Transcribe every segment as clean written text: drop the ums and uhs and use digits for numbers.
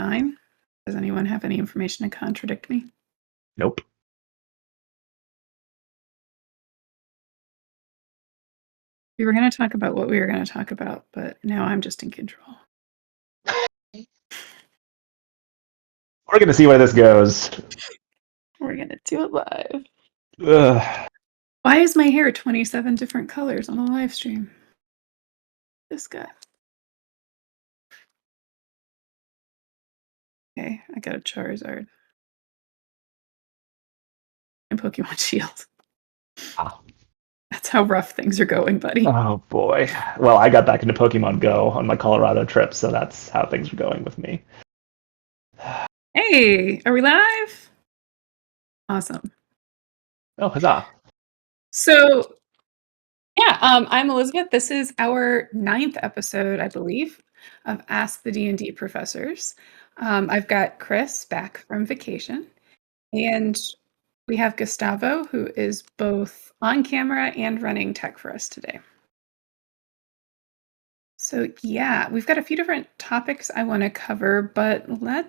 9. Does anyone have any information to contradict me? Nope. We were going to talk about what we were going to talk about, but now I'm just in control. We're going to see where this goes. We're going to do it live. Ugh. Why is my hair 27 different colors on a live stream? This guy. Okay, I got a Charizard. And Pokemon Shield. Ah. That's how rough things are going, buddy. Oh boy. Well, I got back into Pokemon Go on my Colorado trip, so that's how things are going with me. Hey, are we live? Awesome. Oh, huzzah. So, yeah, I'm Elizabeth. This is our 9th episode, I believe, of Ask the D&D Professors. I've got Chris back from vacation, and we have Gustavo, who is both on camera and running tech for us today. So yeah, we've got a few different topics I want to cover, but I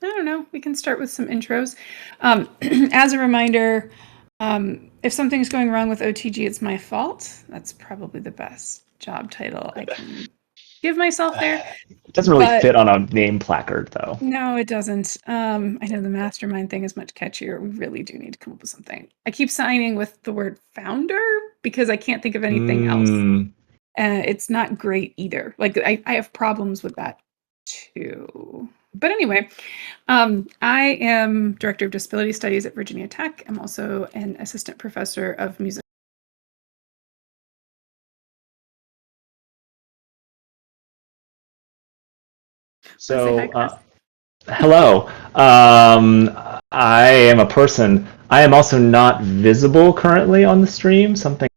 don't know, we can start with some intros. As a reminder, if something's going wrong with OTG, it's my fault. That's probably the best job title I can give myself there. It doesn't really fit on a name placard, though. No, it doesn't. I know the mastermind thing is much catchier. We really do need to come up with something. I keep signing with the word founder because I can't think of anything else. It's not great either. Like I have problems with that too. But anyway, I am Director of Disability Studies at Virginia Tech. I'm also an assistant professor of music. So, hello. I am a person. I am also not visible currently on the stream. Something.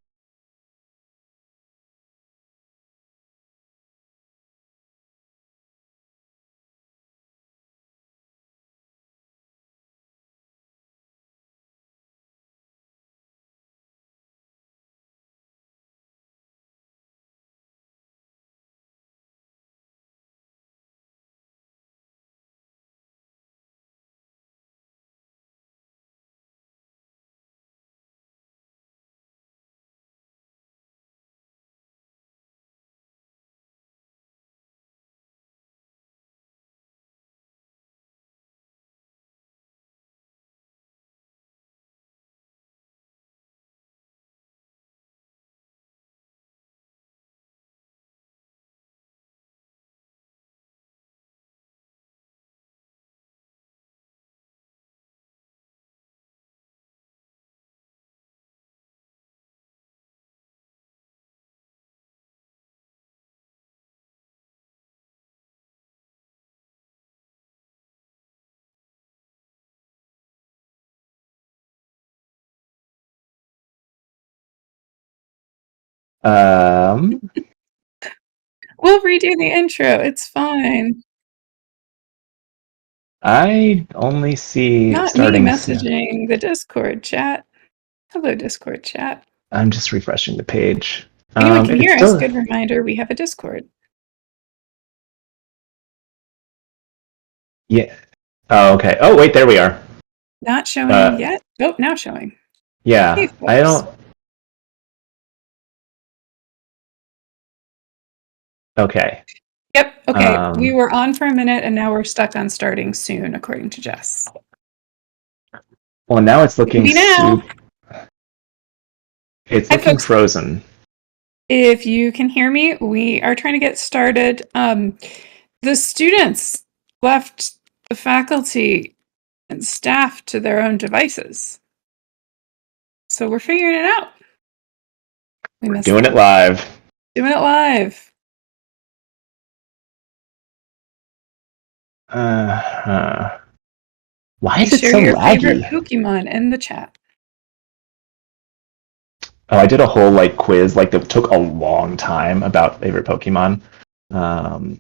We'll redo the intro. It's fine. I only see Not starting me messaging the Discord chat. Hello, Discord chat. I'm just refreshing the page. Anyone can hear us. Good reminder, we have a Discord. Yeah. Oh, okay. Oh, wait, there we are. Not showing yet? Oh, now showing. Yeah, Hey, I don't... Okay. Yep, okay. We were on for a minute, and now we're stuck on starting soon, according to Jess. Well, now it's looking now. It's looking frozen. If you can hear me, we are trying to get started. The students left the faculty and staff to their own devices. So we're figuring it out. We're doing it live. Doing it live. Why is it so your laggy? Favorite Pokemon in the chat. Oh, I did a whole quiz that took a long time about favorite Pokemon. It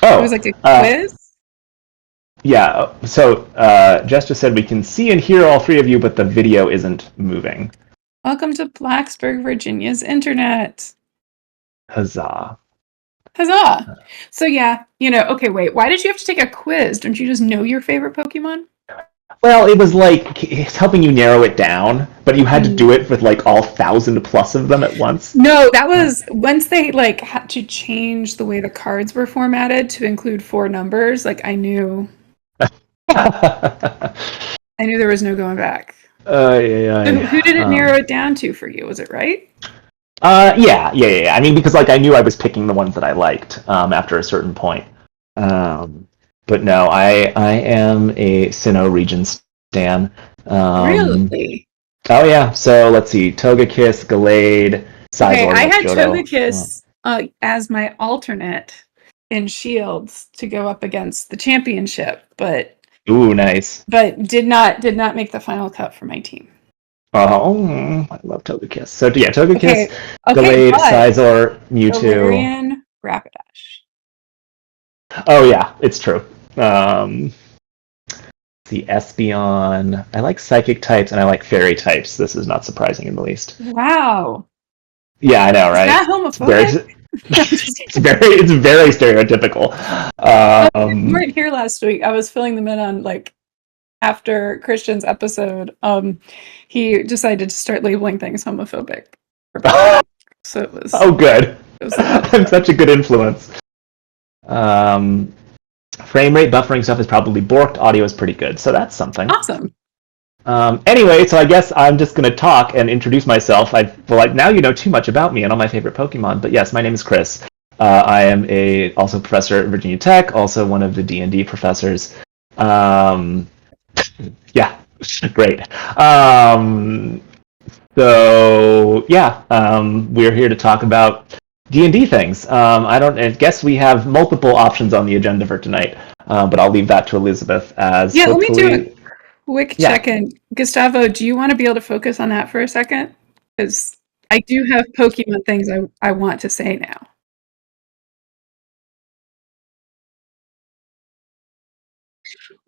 was like a quiz? Yeah, so Jess just said we can see and hear all three of you, but the video isn't moving. Welcome to Blacksburg, Virginia's internet. Huzzah. Huzzah! So yeah, okay, wait. Why did you have to take a quiz? Don't you just know your favorite Pokemon? Well, it was like it's helping you narrow it down, but you had to do it with like all 1,000+ of them at once. No, that was once they like had to change the way the cards were formatted to include 4 numbers. Like I knew there was no going back. Yeah. So who did it narrow it down to for you? Was it right? Yeah. I mean, because like I knew I was picking the ones that I liked after a certain point. But no, I am a Sinnoh region stan. Really? Oh yeah. So let's see: Togekiss, Gallade, Scizor, Okay, I had Johto. Togekiss as my alternate in Shields to go up against the championship, but Ooh, nice. did not make the final cut for my team. Oh, I love Togekiss. So yeah, Togekiss, Okay, Gallade, but Scizor, Mewtwo. Galarian, Rapidash. Oh yeah, it's true. The Espeon. I like psychic types and I like fairy types. This is not surprising in the least. Wow. Yeah, I know, Is right? that homophobic? It's very stereotypical. You weren't here last week. I was filling them in on like after Christian's episode. He decided to start labeling things homophobic. So it was. Oh, good. It was like, I'm such a good influence. Frame rate buffering stuff is probably borked. Audio is pretty good, so that's something. Awesome. Anyway, so I guess I'm just going to talk and introduce myself. Now you know too much about me and all my favorite Pokemon. But yes, my name is Chris. I am also professor at Virginia Tech, also one of the D&D professors. Yeah, great. We're here to talk about D&D things. I guess we have multiple options on the agenda for tonight, but I'll leave that to Elizabeth as Yeah, hopefully... let me do a quick check-in. Gustavo, do you want to be able to focus on that for a second? Because I do have Pokemon things I want to say now.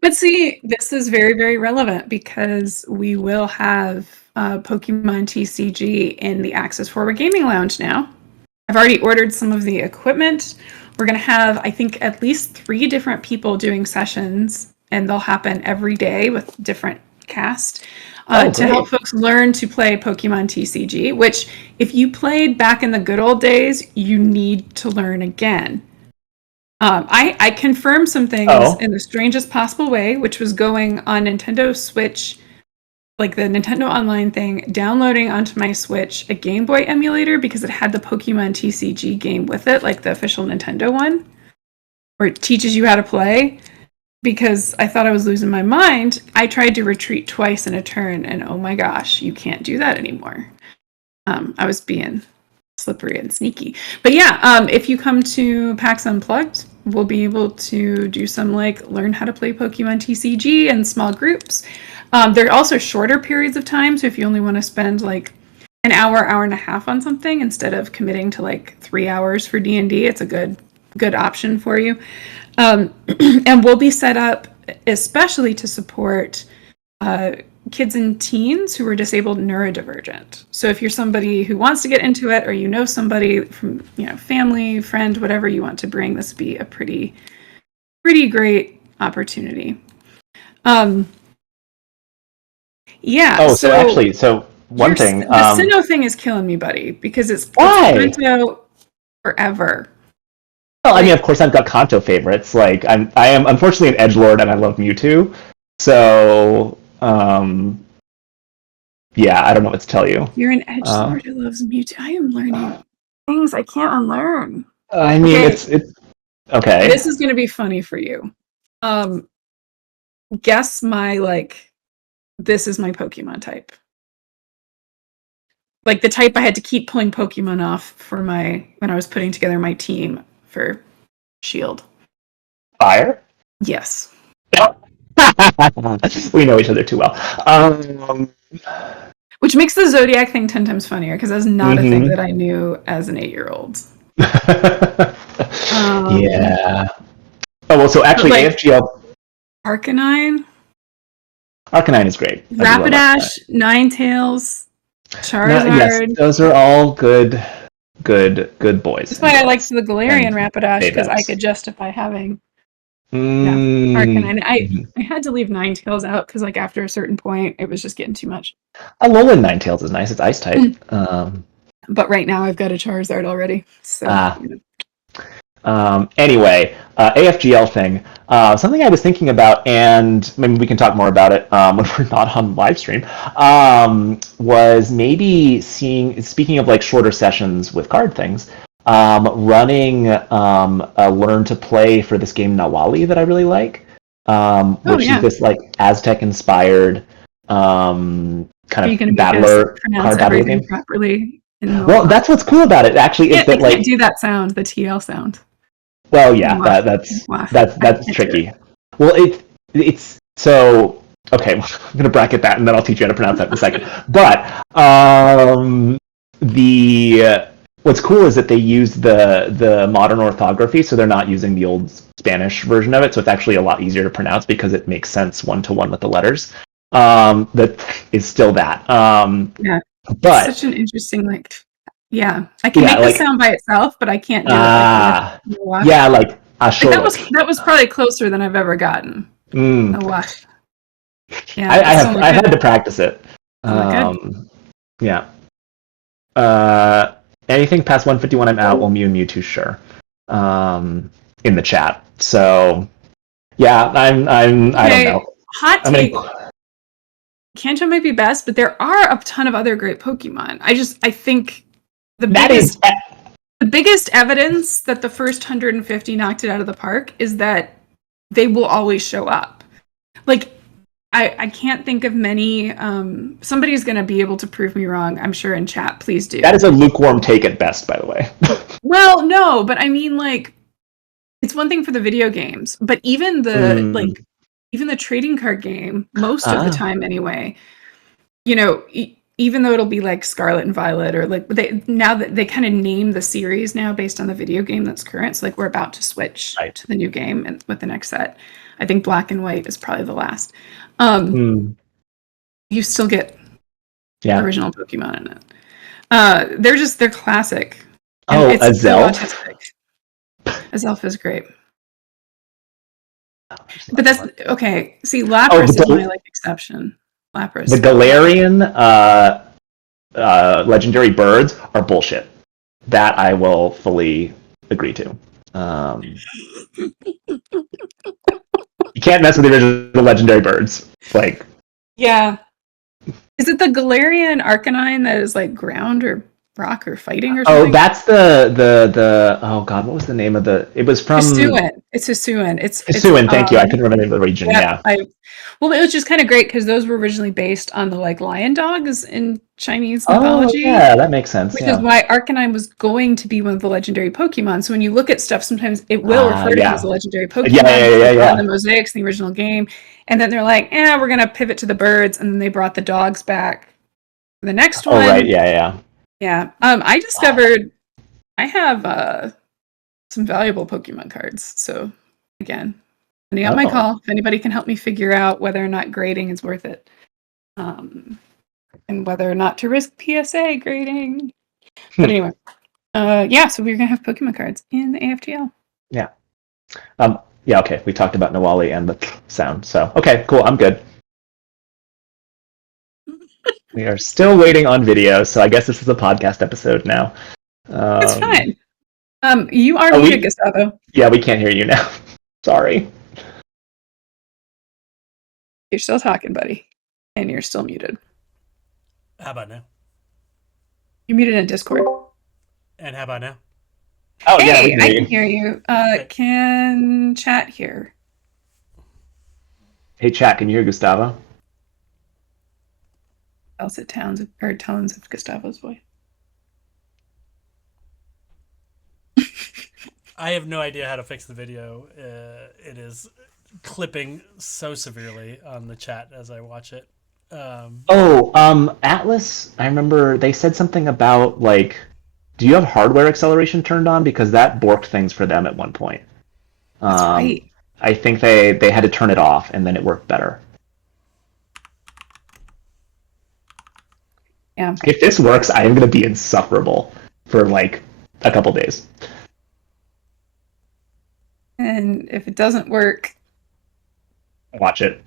But see, this is very, very relevant because we will have Pokemon TCG in the Access Forward Gaming Lounge now. I've already ordered some of the equipment. We're going to have, I think, at least 3 different people doing sessions, and they'll happen every day with different cast to help folks learn to play Pokemon TCG, which if you played back in the good old days, you need to learn again. I confirmed some things in the strangest possible way, which was going on Nintendo Switch, like the Nintendo Online thing, downloading onto my Switch a Game Boy emulator because it had the Pokemon TCG game with it, like the official Nintendo one, where it teaches you how to play. Because I thought I was losing my mind, I tried to retreat twice in a turn, and oh my gosh, you can't do that anymore. I was being slippery and sneaky. But yeah, if you come to PAX Unplugged, we'll be able to do some learn how to play Pokemon TCG in small groups. There are also shorter periods of time, so if you only want to spend an hour and a half on something instead of committing to 3 hours for D&D, it's a good option for you. And we'll be set up especially to support kids and teens who are disabled neurodivergent. So if you're somebody who wants to get into it, or you know somebody from family, friend, whatever you want to bring, this would be a pretty great opportunity. Yeah. Oh, so one thing. The Sinnoh thing is killing me, buddy, because it's Kanto forever. Well, I mean, of course, I've got Kanto favorites. I am unfortunately an edgelord, and I love Mewtwo. So, yeah, I don't know what to tell you. You're an edgelord who loves Mewtwo. I am learning things I can't unlearn. I mean, it's okay. This is going to be funny for you. Guess my this is my Pokemon type. The type I had to keep pulling Pokemon off for when I was putting together my team for Shield. Fire? Yes. We know each other too well. Which makes the Zodiac thing 10 times funnier, because that's not a thing that I knew as an 8-year-old. Yeah. Oh, well, so actually AFGL... Arcanine? Arcanine is great. Rapidash, Ninetales, Charizard. Yes, those are all good good boys. That's why I liked the Galarian And Rapidash, because I Bayvex. could justify having Mm, Arcanine. I had to leave Ninetales out because like after a certain point it was just getting too much. Alolan Ninetales is nice. It's ice type. But right now I've got a Charizard already, so you know. Anyway, AFGL thing. Something I was thinking about, and maybe we can talk more about it when we're not on live stream, was maybe speaking of like shorter sessions with card things, running a learn to play for this game Nawali that I really like, which is this like Aztec inspired kind Are you of going to make us battler pronounce card battler everything game. properly in the Well, that's what's cool about it actually is that I like can't do that sound, the TL sound. well, yeah, Wah. that's tricky. Well, it's so okay. I'm gonna bracket that, and then I'll teach you how to pronounce that in a second. But the what's cool is that they use the modern orthography, so they're not using the old Spanish version of it. So it's actually a lot easier to pronounce because it makes sense one to one with the letters. That is still that. Yeah, but such an interesting I can make the like sound by itself, but I can't do it like with yeah, like that was probably closer than I've ever gotten. Yeah, I had to practice it. Yeah. Anything past 151, I'm out. Well, Mewtwo, sure. In the chat. So, yeah, I don't know. Hot take. Kanto might be best, but there are a ton of other great Pokemon. I think the biggest evidence that the first 150 knocked it out of the park is that they will always show up. Like, I can't think of many. Somebody's going to be able to prove me wrong, I'm sure, in chat. Please do. That is a lukewarm take at best, by the way. Well, no, but I mean, like, it's one thing for the video games, but even even the trading card game, most of the time anyway, you know, even though it'll be like Scarlet and Violet or like now that they kind of name the series now based on the video game that's current. So like we're about to switch to the new game and with the next set. I think Black and White is probably the last. You still get original Pokemon in it. They're classic. And it's Azelf. Azelf is great. But that's okay. See, Lapras is my exception. Lapras. The Galarian legendary birds are bullshit. That I will fully agree to. You can't mess with the original legendary birds. Like, yeah. Is it the Galarian Arcanine that is like ground or rock or fighting or something? Oh, that's the oh god, what was the name of the? It was from Hisuian. It's Hisuian. Hisuian. Thank you. I couldn't remember the region. Yeah. Well, it was just kind of great because those were originally based on the lion dogs in Chinese mythology. Oh, yeah, that makes sense. Which is why Arcanine was going to be one of the legendary Pokemon. So when you look at stuff, sometimes it will refer to him as a legendary Pokemon. Yeah. On the mosaics in the original game, and then they're like, we're gonna pivot to the birds, and then they brought the dogs back. The next one. Oh right, yeah. I discovered I have some valuable Pokemon cards. So again, depending on my call, if anybody can help me figure out whether or not grading is worth it, and whether or not to risk PSA grading. But anyway, so we're gonna have Pokemon cards in the AFGL. Yeah. Yeah. Okay. We talked about Nawali and the sound. So okay, cool. I'm good. We are still waiting on video, so I guess this is a podcast episode now. It's fine. You are muted, Gustavo. Yeah, we can't hear you now. Sorry. You're still talking, buddy. And you're still muted. How about now? You're muted in Discord. And how about now? Oh, hey, yeah, I can hear you. Can chat hear? Hey, chat, can you hear Gustavo? Dulcet tones of Gustavo's voice. I have no idea how to fix the video. It is clipping so severely on the chat as I watch it. Atlas, I remember they said something about, like, do you have hardware acceleration turned on? Because that borked things for them at one point. That's right. I think they had to turn it off, and then it worked better. Yeah. If this works, I am going to be insufferable. for like a couple days. And if it doesn't work, Watch it.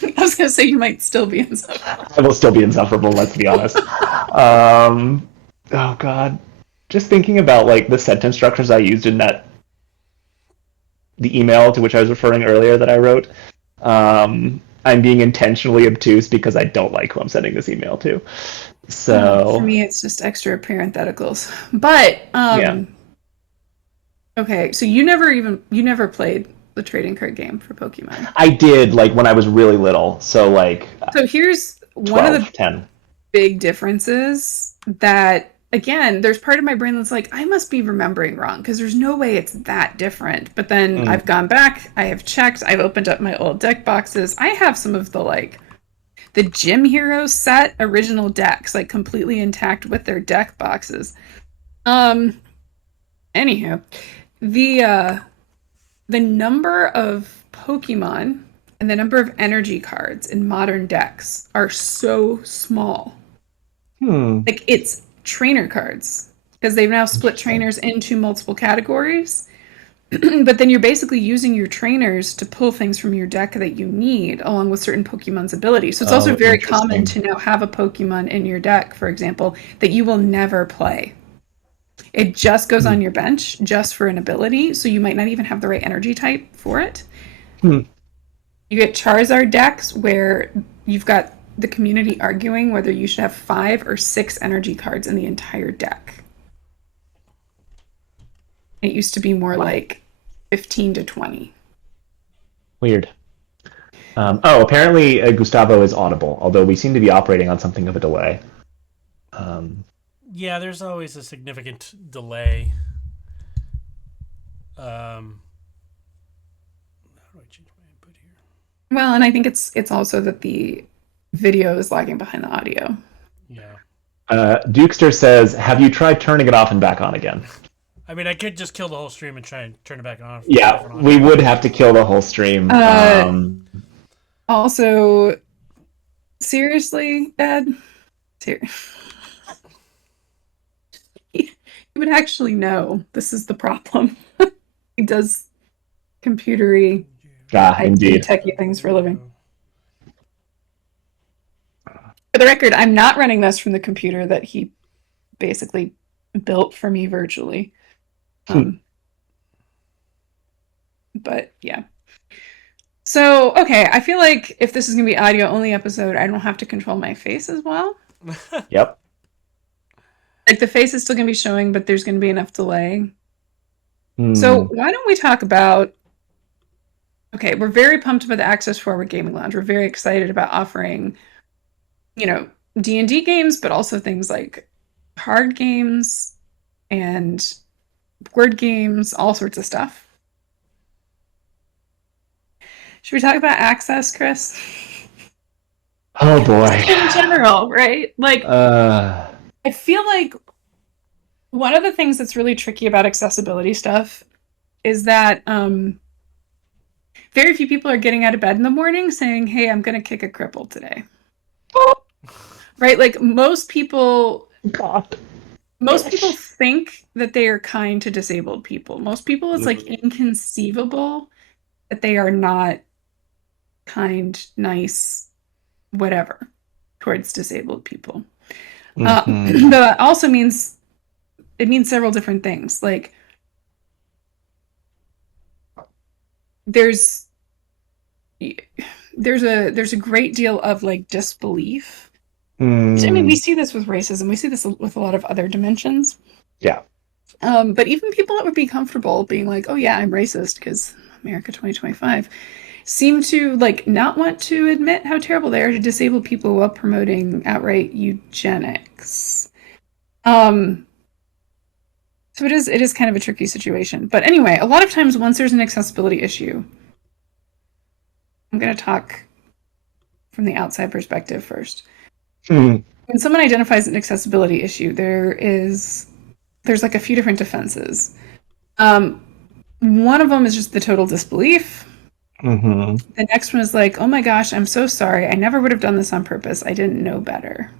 I was gonna say you might still be insufferable. I will still be insufferable, let's be honest. Oh god. Just thinking about like the sentence structures I used in the email to which I was referring earlier that I wrote. I'm being intentionally obtuse because I don't like who I'm sending this email to. So for me, it's just extra parentheticals. But yeah. okay, so you never played the trading card game for Pokemon. I did, like, when I was really little. So, like, So here's 12, one of the 10. big differences that, again, there's part of my brain that's like, I must be remembering wrong because there's no way it's that different. But then I've gone back, I have checked, I've opened up my old deck boxes. I have some of the Gym Heroes set original decks, like completely intact with their deck boxes. Anywho, the number of Pokemon and the number of energy cards in modern decks are so small. Like, it's trainer cards, because they've now split trainers into multiple categories. But then you're basically using your trainers to pull things from your deck that you need, along with certain Pokemon's abilities. So it's also very common to now have a Pokemon in your deck, for example, that you will never play. It just goes on your bench just for an ability, so you might not even have the right energy type for it. You get Charizard decks where you've got the community arguing whether you should have 5 or 6 energy cards in the entire deck. It used to be more like 15 to 20. Weird. Apparently Gustavo is audible, although we seem to be operating on something of a delay. Yeah, there's always a significant delay. How do I change my input here? Well, and I think it's also that the video is lagging behind the audio. Yeah. Dukester says, have you tried turning it off and back on again? I mean, I could just kill the whole stream and try and turn it back on. Yeah, we would have to kill the whole stream. Also, seriously, Dad? He would actually know this is the problem. He does computery, indeed, techie things for a living. For the record, I'm not running this from the computer that he basically built for me virtually. But yeah. So, okay, I feel like if this is going to be audio-only episode, I don't have to control my face as well. Yep. Like, the face is still going to be showing, but there's going to be enough delay. So why don't we talk about... Okay, we're very pumped about the Access Forward Gaming Lounge. We're very excited about offering, D&D games, but also things like card games and board games, all sorts of stuff. Should we talk about Access, Chris? Oh boy. In general, right? Like, I feel like one of the things that's really tricky about accessibility stuff is that very few people are getting out of bed in the morning saying, hey, I'm going to kick a cripple today. Right? Like, most people think that they are kind to disabled people. Most people, it's like inconceivable that they are not kind, nice, whatever towards disabled people. But that also means several different things. Like, there's a great deal of like disbelief. I mean, we see this with racism. We see this with a lot of other dimensions. Yeah. But even people that would be comfortable being like, oh yeah, I'm racist because America 2025, seem to like not want to admit how terrible they are to disabled people while promoting outright eugenics. So it is kind of a tricky situation. But anyway, a lot of times once there's an accessibility issue, I'm going to talk from the outside perspective first. When someone identifies an accessibility issue, there's like a few different defenses. One of them is just the total disbelief. The next one is like, oh my gosh, I'm so sorry. I never would have done this on purpose. I didn't know better.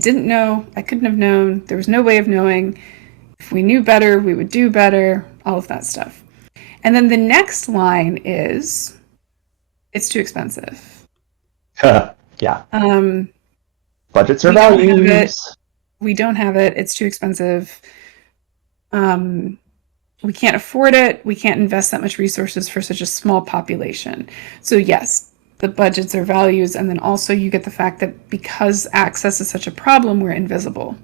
I didn't know. I couldn't have known. There was no way of knowing. If we knew better, we would do better. All of that stuff. And then the next line is, it's too expensive. Yeah. Budgets are We don't have it. values. We don't have it. It's too expensive. We can't afford it. We can't invest that much resources for such a small population. So yes, the budgets are values. And then also you get the fact that because access is such a problem, we're invisible.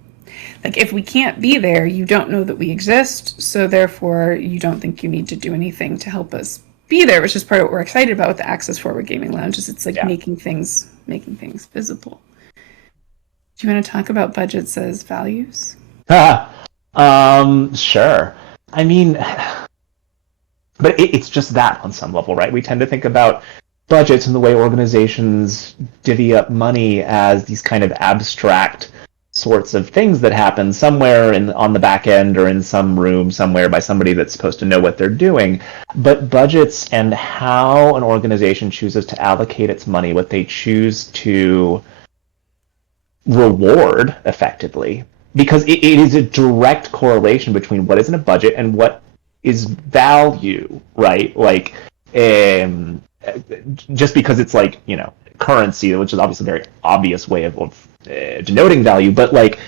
Like if we can't be there, you don't know that we exist. So therefore you don't think you need to do anything to help us be there, which is part of what we're excited about with the Access Forward Gaming Lounge, is it's like making things visible. Do you want to talk about budgets as values? Sure. I mean, but it's just that on some level, right? We tend to think about budgets and the way organizations divvy up money as these kind of abstract sorts of things that happen somewhere on the back end or in some room somewhere by somebody that's supposed to know what they're doing. But budgets and how an organization chooses to allocate its money, what they choose to reward effectively, because it is a direct correlation between what is in a budget and what is value, right? Like, just because it's like, currency, which is obviously a very obvious way of denoting value, but like,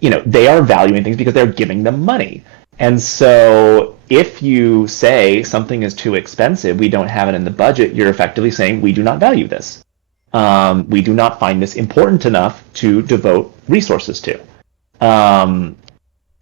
they are valuing things because they're giving them money. And so if you say something is too expensive, we don't have it in the budget, you're effectively saying we do not value this. We do not find this important enough to devote resources to. And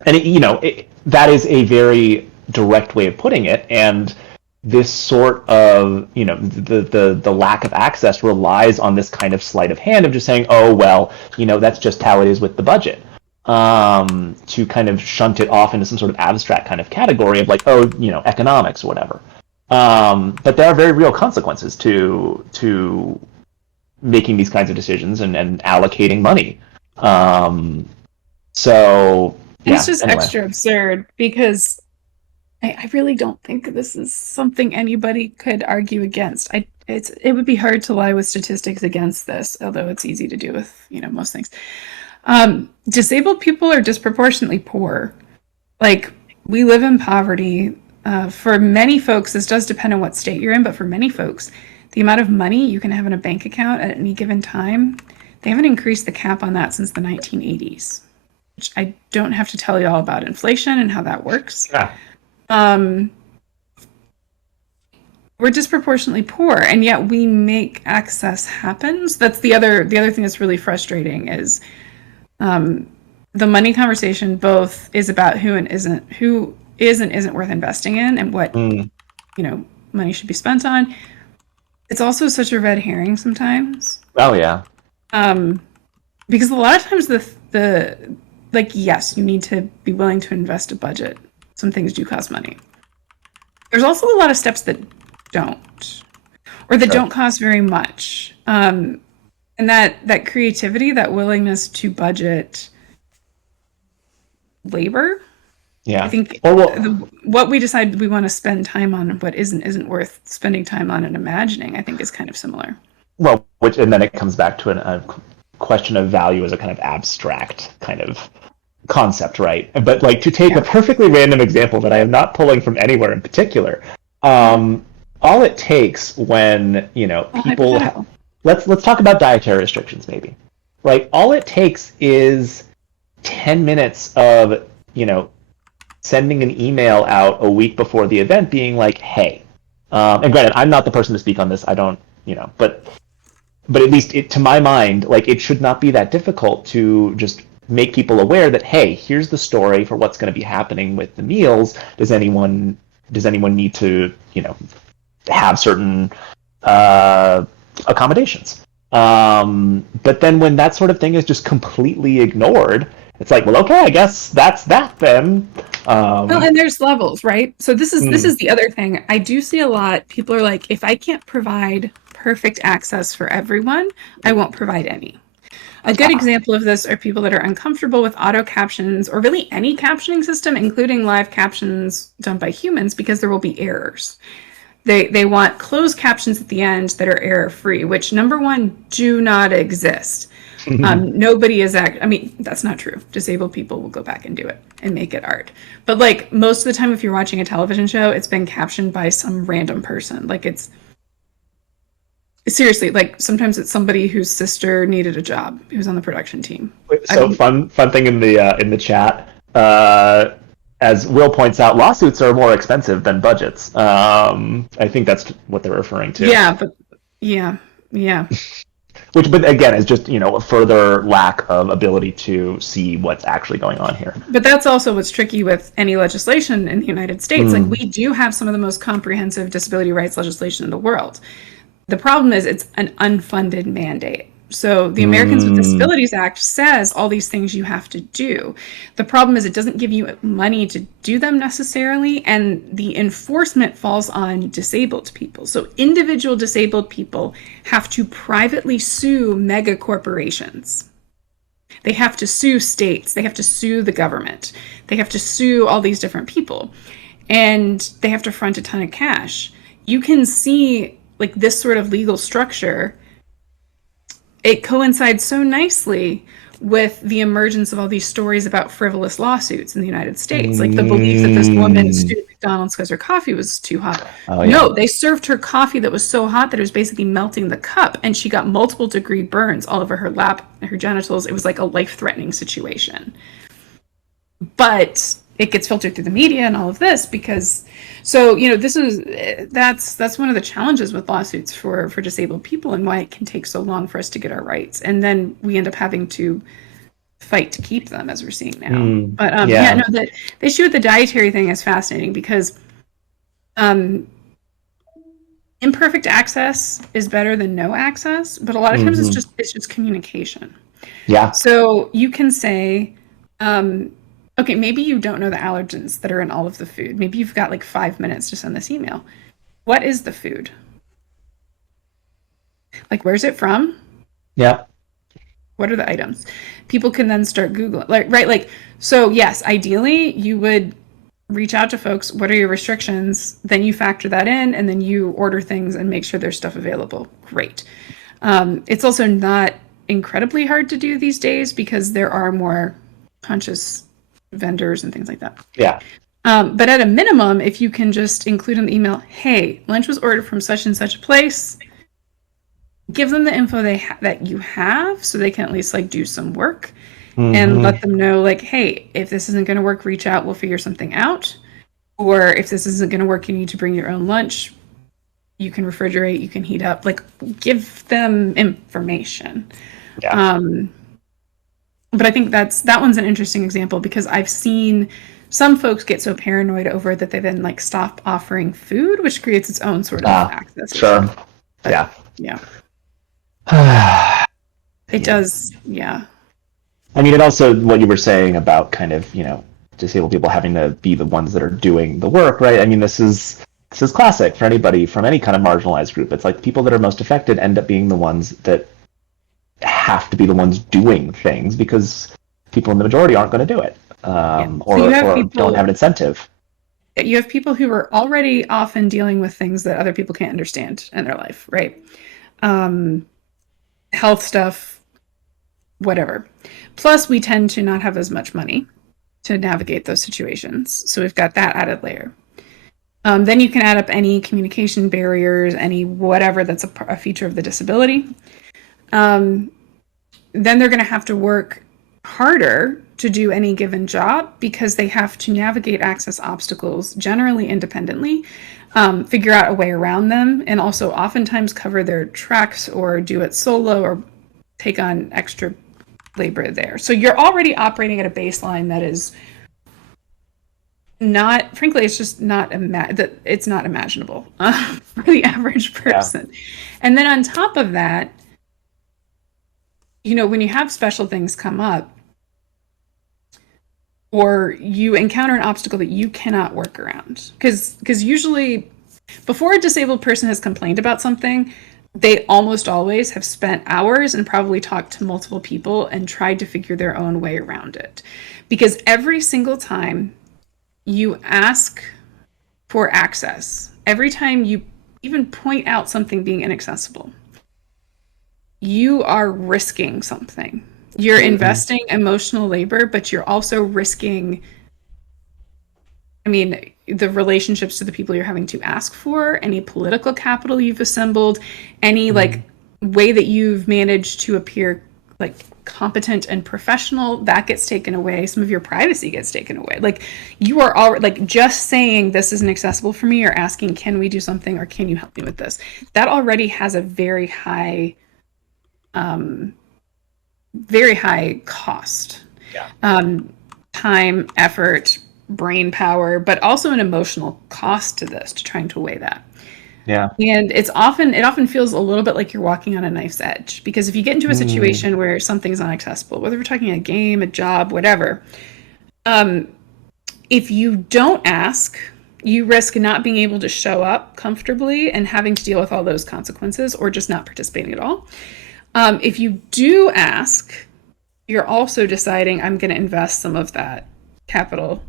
that is a very direct way of putting it. And this sort of, the lack of access relies on this kind of sleight of hand of just saying, oh, well, that's just how it is with the budget. To kind of shunt it off into some sort of abstract kind of category of like, oh, economics or whatever. But there are very real consequences to making these kinds of decisions and allocating money. It's just extra absurd because I really don't think this is something anybody could argue against. It would be hard to lie with statistics against this, although it's easy to do with most things. Disabled people are disproportionately poor. Like, we live in poverty. For many folks, this does depend on what state you're in, but for many folks, the amount of money you can have in a bank account at any given time, they haven't increased the cap on that since the 1980s. Which I don't have to tell you all about inflation and how that works. Yeah. We're disproportionately poor, and yet we make access happen. So that's the other thing that's really frustrating is the money conversation both is about who is and isn't worth investing in and what money should be spent on. It's also such a red herring sometimes. Oh yeah. Because a lot of times yes, you need to be willing to invest a budget. Some things do cost money. There's also a lot of steps that don't, or that don't cost very much. And that creativity, that willingness to budget labor. Yeah. I think what we decide we want to spend time on and what isn't worth spending time on and imagining, I think is kind of similar. Well, and then it comes back to a question of value as a kind of abstract kind of concept, right? But like, to take a perfectly random example that I am not pulling from anywhere in particular, all it takes when people let's talk about dietary restrictions maybe. Like, all it takes is 10 minutes of sending an email out a week before the event being like, hey, and granted, I'm not the person to speak on this, I don't, but at least to my mind, like, it should not be that difficult to just make people aware that, hey, here's the story for what's going to be happening with the meals. Does anyone need to have certain accommodations? But then when that sort of thing is just completely ignored, it's like, well, okay, I guess that's that then. Well, and there's levels, right? So this is the other thing. I do see a lot. People are like, if I can't provide perfect access for everyone, I won't provide any. A good example of this are people that are uncomfortable with auto captions or really any captioning system, including live captions done by humans, because there will be errors. They want closed captions at the end that are error-free, which, number one, do not exist. Nobody is I mean, that's not true. Disabled people will go back and do it and make it art. But like most of the time, if you're watching a television show, it's been captioned by some random person. Like it's seriously, like sometimes it's somebody whose sister needed a job who's on the production team. So fun thing in the chat. As Will points out, lawsuits are more expensive than budgets. I think that's what they're referring to. Yeah, but yeah. Which, but again, is just a further lack of ability to see what's actually going on here. But that's also what's tricky with any legislation in the United States. Like we do have some of the most comprehensive disability rights legislation in the world. The problem is it's an unfunded mandate. So the Americans with Disabilities Act says all these things you have to do. The problem is it doesn't give you money to do them necessarily, and the enforcement falls on disabled people. So individual disabled people have to privately sue mega corporations. They have to sue states. They have to sue the government. They have to sue all these different people. And they have to front a ton of cash. You can see like this sort of legal structure, it coincides so nicely with the emergence of all these stories about frivolous lawsuits in the United States. Like the belief that this woman sued McDonald's because her coffee was too hot. Oh, yeah. No, they served her coffee that was so hot that it was basically melting the cup, and she got multiple degree burns all over her lap and her genitals. It was like a life-threatening situation. But it gets filtered through the media and all of this because, so that's one of the challenges with lawsuits for disabled people and why it can take so long for us to get our rights, and then we end up having to fight to keep them, as we're seeing now. But the issue with the dietary thing is fascinating because imperfect access is better than no access, but a lot of times it's just communication. Yeah. So you can say, okay, maybe you don't know the allergens that are in all of the food. Maybe you've got like 5 minutes to send this email. What is the food? Like, where's it from? Yeah. What are the items? People can then start Googling, so yes, ideally you would reach out to folks. What are your restrictions? Then you factor that in, and then you order things and make sure there's stuff available. Great. It's also not incredibly hard to do these days because there are more conscious vendors and things like that. Yeah. But at a minimum, if you can just include in the email, hey, lunch was ordered from such and such a place, give them the info that you have so they can at least do some work and let them know hey, if this isn't going to work, reach out, we'll figure something out. Or if this isn't going to work, you need to bring your own lunch. You can refrigerate, you can heat up, give them information. Yeah. But I think that one's an interesting example because I've seen some folks get so paranoid over it that they then stop offering food, which creates its own sort of access. Sure. But, yeah. It does. Yeah. I mean, and also what you were saying about kind of, disabled people having to be the ones that are doing the work, right? I mean, this is classic for anybody from any kind of marginalized group. It's like people that are most affected end up being the ones that have to be the ones doing things because people in the majority aren't going to do it, or don't have an incentive. You have people who are already often dealing with things that other people can't understand in their life, right? Health stuff, whatever. Plus, we tend to not have as much money to navigate those situations. So we've got that added layer. Then you can add up any communication barriers, any whatever that's a feature of the disability. Then they're going to have to work harder to do any given job because they have to navigate access obstacles generally independently, figure out a way around them, and also oftentimes cover their tracks or do it solo or take on extra labor there. So you're already operating at a baseline that is not, frankly, it's just not it's not imaginable for the average person. Yeah. And then on top of that, when you have special things come up or you encounter an obstacle that you cannot work around, because usually before a disabled person has complained about something, they almost always have spent hours and probably talked to multiple people and tried to figure their own way around it. Because every single time you ask for access, every time you even point out something being inaccessible, you are risking something. You're investing emotional labor, but you're also risking, I mean, the relationships to the people you're having to ask for, any political capital you've assembled, any like way that you've managed to appear like competent and professional, that gets taken away. Some of your privacy gets taken away. Like you are all like just saying this isn't accessible for me or asking, can we do something or can you help me with this? That already has a very high cost. Yeah. Time, effort, brain power, but also an emotional cost to this, to trying to weigh that. Yeah. And it often feels a little bit like you're walking on a knife's edge, because if you get into a situation where something's not accessible, whether we're talking a game, a job, whatever, if you don't ask, you risk not being able to show up comfortably and having to deal with all those consequences, or just not participating at all. If you do ask, you're also deciding, I'm going to invest some of that capital,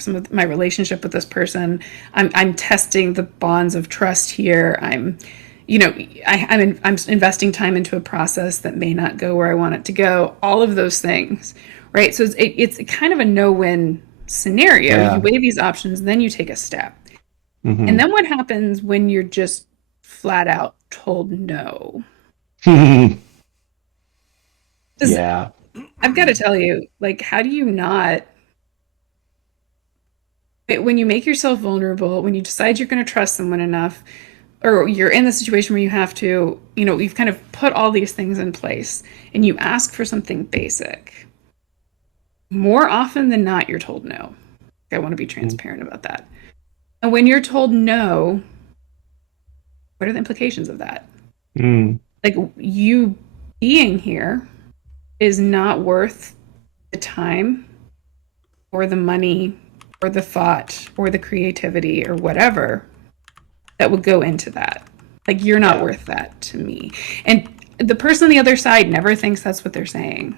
some of my relationship with this person. I'm testing the bonds of trust here. I'm investing time into a process that may not go where I want it to go. All of those things, right? So it's kind of a no-win scenario. Yeah. You weigh these options, then you take a step. And then what happens when you're just flat out told no? Yeah. I've got to tell you, like, how do you not, when you make yourself vulnerable, when you decide you're going to trust someone enough, or you're in the situation where you have to, you've kind of put all these things in place and you ask for something basic, more often than not, you're told no. I want to be transparent about that. And when you're told no, what are the implications of that? Like, you being here is not worth the time or the money or the thought or the creativity or whatever that would go into that. Like, you're not worth that to me. And the person on the other side never thinks that's what they're saying.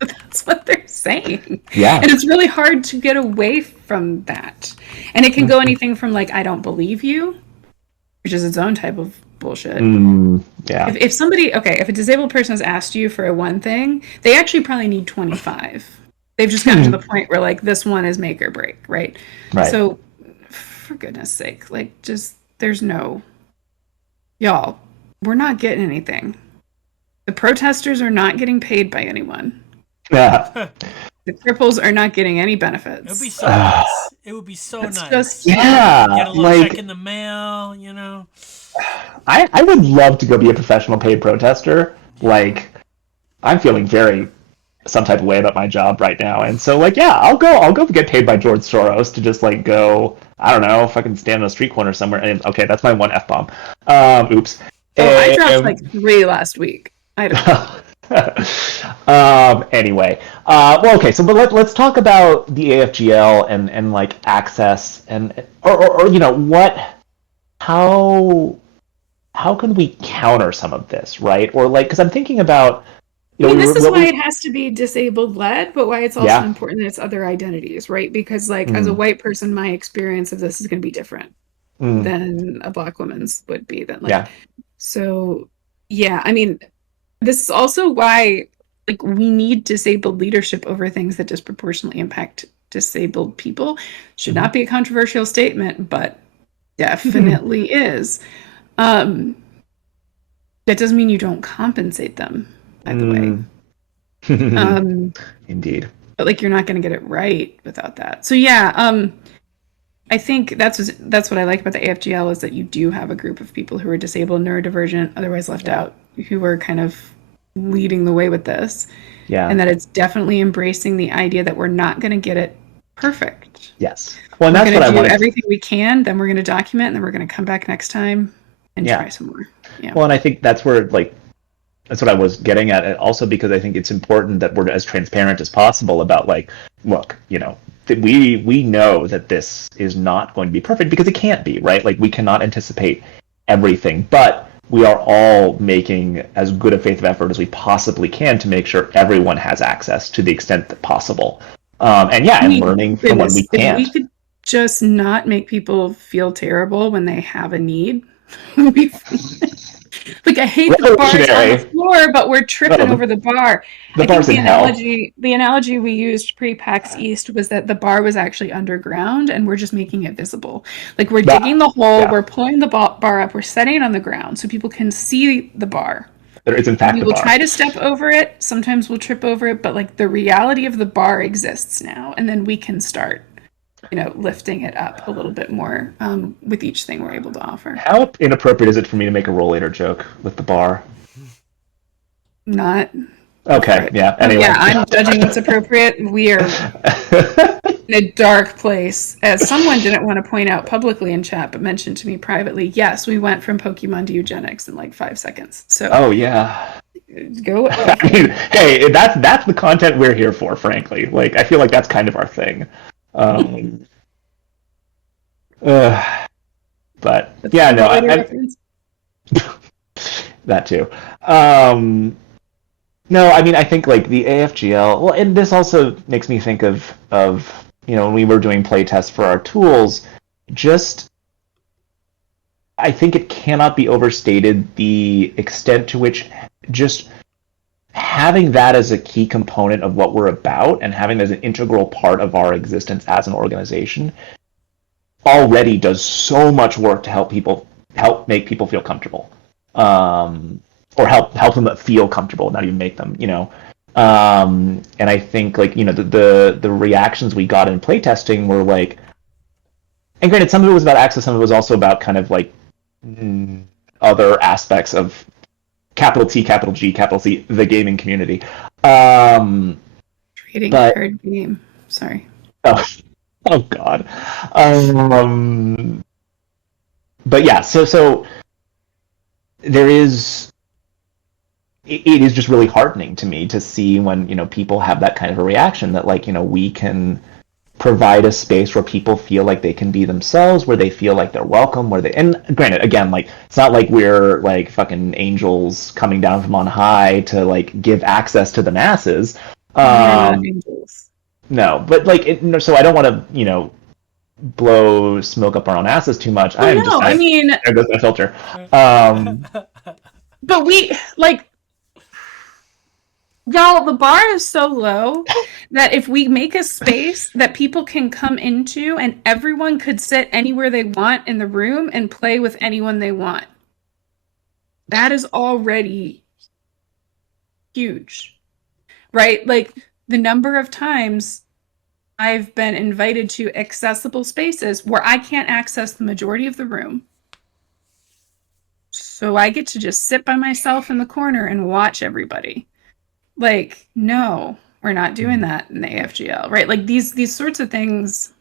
That's what they're saying. Yeah. And it's really hard to get away from that. And it can go anything from like, I don't believe you, which is its own type of bullshit. Yeah. If somebody, if a disabled person has asked you for one thing, they actually probably need 25. They've just gotten to the point where like this one is make or break, right? So for goodness sake, like, just, y'all, we're not getting anything. The protesters are not getting paid by anyone. Yeah. The cripples are not getting any benefits. It would be so nice. It would be so nice. Just, get a little check in the mail, I would love to go be a professional paid protester. Like, I'm feeling some type of way about my job right now, and so like, yeah, I'll go get paid by George Soros to just like go, I don't know, if I can stand on a street corner somewhere. And okay, that's my one F-bomb. Oops. I dropped like 3 last week. I don't know. Anyway, well, okay, so but let's talk about the AFGL and like access and or how can we counter some of this, right? Or like, because I'm thinking about, this is why it has to be disabled led, but why it's also important that it's other identities, right? Because like as a white person, my experience of this is going to be different than a Black woman's would be. So yeah, I mean, this is also why like we need disabled leadership over things that disproportionately impact disabled people. Should not be a controversial statement, but definitely is. That doesn't mean you don't compensate them, by the way. Indeed. But like, you're not going to get it right without that. So yeah, I think that's what I like about the AFGL, is that you do have a group of people who are disabled, neurodivergent, otherwise left out, who are kind of leading the way with this. Yeah. And that it's definitely embracing the idea that we're not going to get it perfect. Yes. Well, and that's what I want to do. Everything we can, then we're going to document, and then we're going to come back next time and try some more. Yeah. Well, and I think that's where that's what I was getting at, also because I think it's important that we're as transparent as possible about like, look, that we know that this is not going to be perfect, because it can't be, right? Like, we cannot anticipate everything, but we are all making as good a faith of effort as we possibly can to make sure everyone has access to the extent that possible. And learning from when we can't. If we could just not make people feel terrible when they have a need, Like, I hate that the bar's on the Revolutionary. floor, but we're tripping No, over the bar. the I think bar's in hell. the analogy we used pre-PAX East was that the bar was actually underground and we're just making it visible. Like, we're digging the hole, Yeah, we're pulling the bar up, we're setting it on the ground so people can see the bar. there is in fact We the will bar. try to step over it. Sometimes we'll trip over it, but like the reality of the bar exists now, and then we can start, lifting it up a little bit more with each thing we're able to offer. How inappropriate is it for me to make a rollator joke with the bar? Not. Okay, yeah. Oh, Anyway, yeah, I'm judging what's appropriate. We are in a dark place. As someone didn't want to point out publicly in chat, but mentioned to me privately, yes, we went from Pokemon to eugenics in like 5 seconds. So, oh yeah. go. I mean, hey, that's the content we're here for, frankly. Like, I feel like that's kind of our thing. But yeah, no, that too. No, I mean, I think like the AFGL. Well, and this also makes me think of when we were doing play tests for our tools. Just, I think it cannot be overstated the extent to which just having that as a key component of what we're about and having that as an integral part of our existence as an organization already does so much work to help make people feel comfortable, or help them feel comfortable, not even make them, and I think like the reactions we got in playtesting were like, and granted some of it was about access, some of it was also about kind of like other aspects of capital T, capital G, capital C, the gaming community. Trading card game. Sorry. Oh God. But yeah, so there is. It is just really heartening to me to see when people have that kind of a reaction, that like we can provide a space where people feel like they can be themselves, where they feel like they're welcome, and granted, again, like it's not like we're like fucking angels coming down from on high to like give access to the masses. We're not angels. No, but like so I don't want to blow smoke up our own asses too much. I mean, there goes my filter. But we like. Y'all, the bar is so low that if we make a space that people can come into and everyone could sit anywhere they want in the room and play with anyone they want, that is already huge, right? Like the number of times I've been invited to accessible spaces where I can't access the majority of the room. So I get to just sit by myself in the corner and watch everybody. Like, no, we're not doing that in the AFGL, right? Like these sorts of things.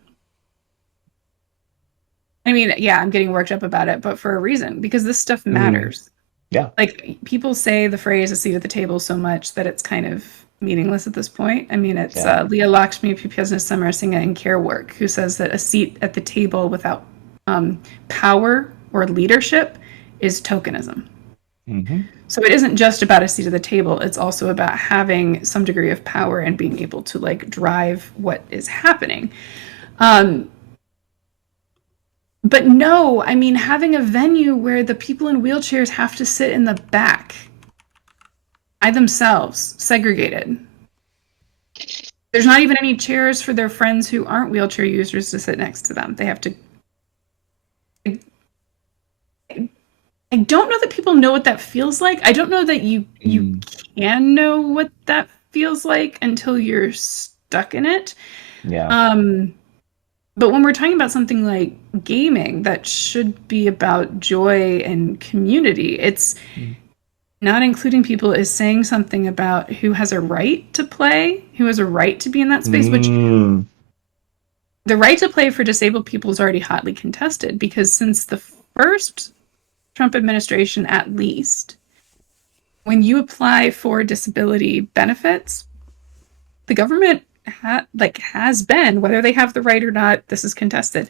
I mean, yeah, I'm getting worked up about it, but for a reason, because this stuff matters. Yeah. Like people say the phrase "a seat at the table" so much that it's kind of meaningless at this point. I mean, it's Leah Lakshmi Pupyasna Samarasinghe in Care Work who says that a seat at the table without power or leadership is tokenism. Mm-hmm. So it isn't just about a seat at the table. It's also about having some degree of power and being able to like drive what is happening. But no, I mean, having a venue where the people in wheelchairs have to sit in the back by themselves, segregated. There's not even any chairs for their friends who aren't wheelchair users to sit next to them. They have to. I don't know that people know what that feels like. I don't know that you can know what that feels like until you're stuck in it. Yeah. But when we're talking about something like gaming that should be about joy and community, it's not including people is saying something about who has a right to play, who has a right to be in that space, which the right to play for disabled people is already hotly contested, because since the first Trump administration, at least, when you apply for disability benefits, the government has been, whether they have the right or not, this is contested,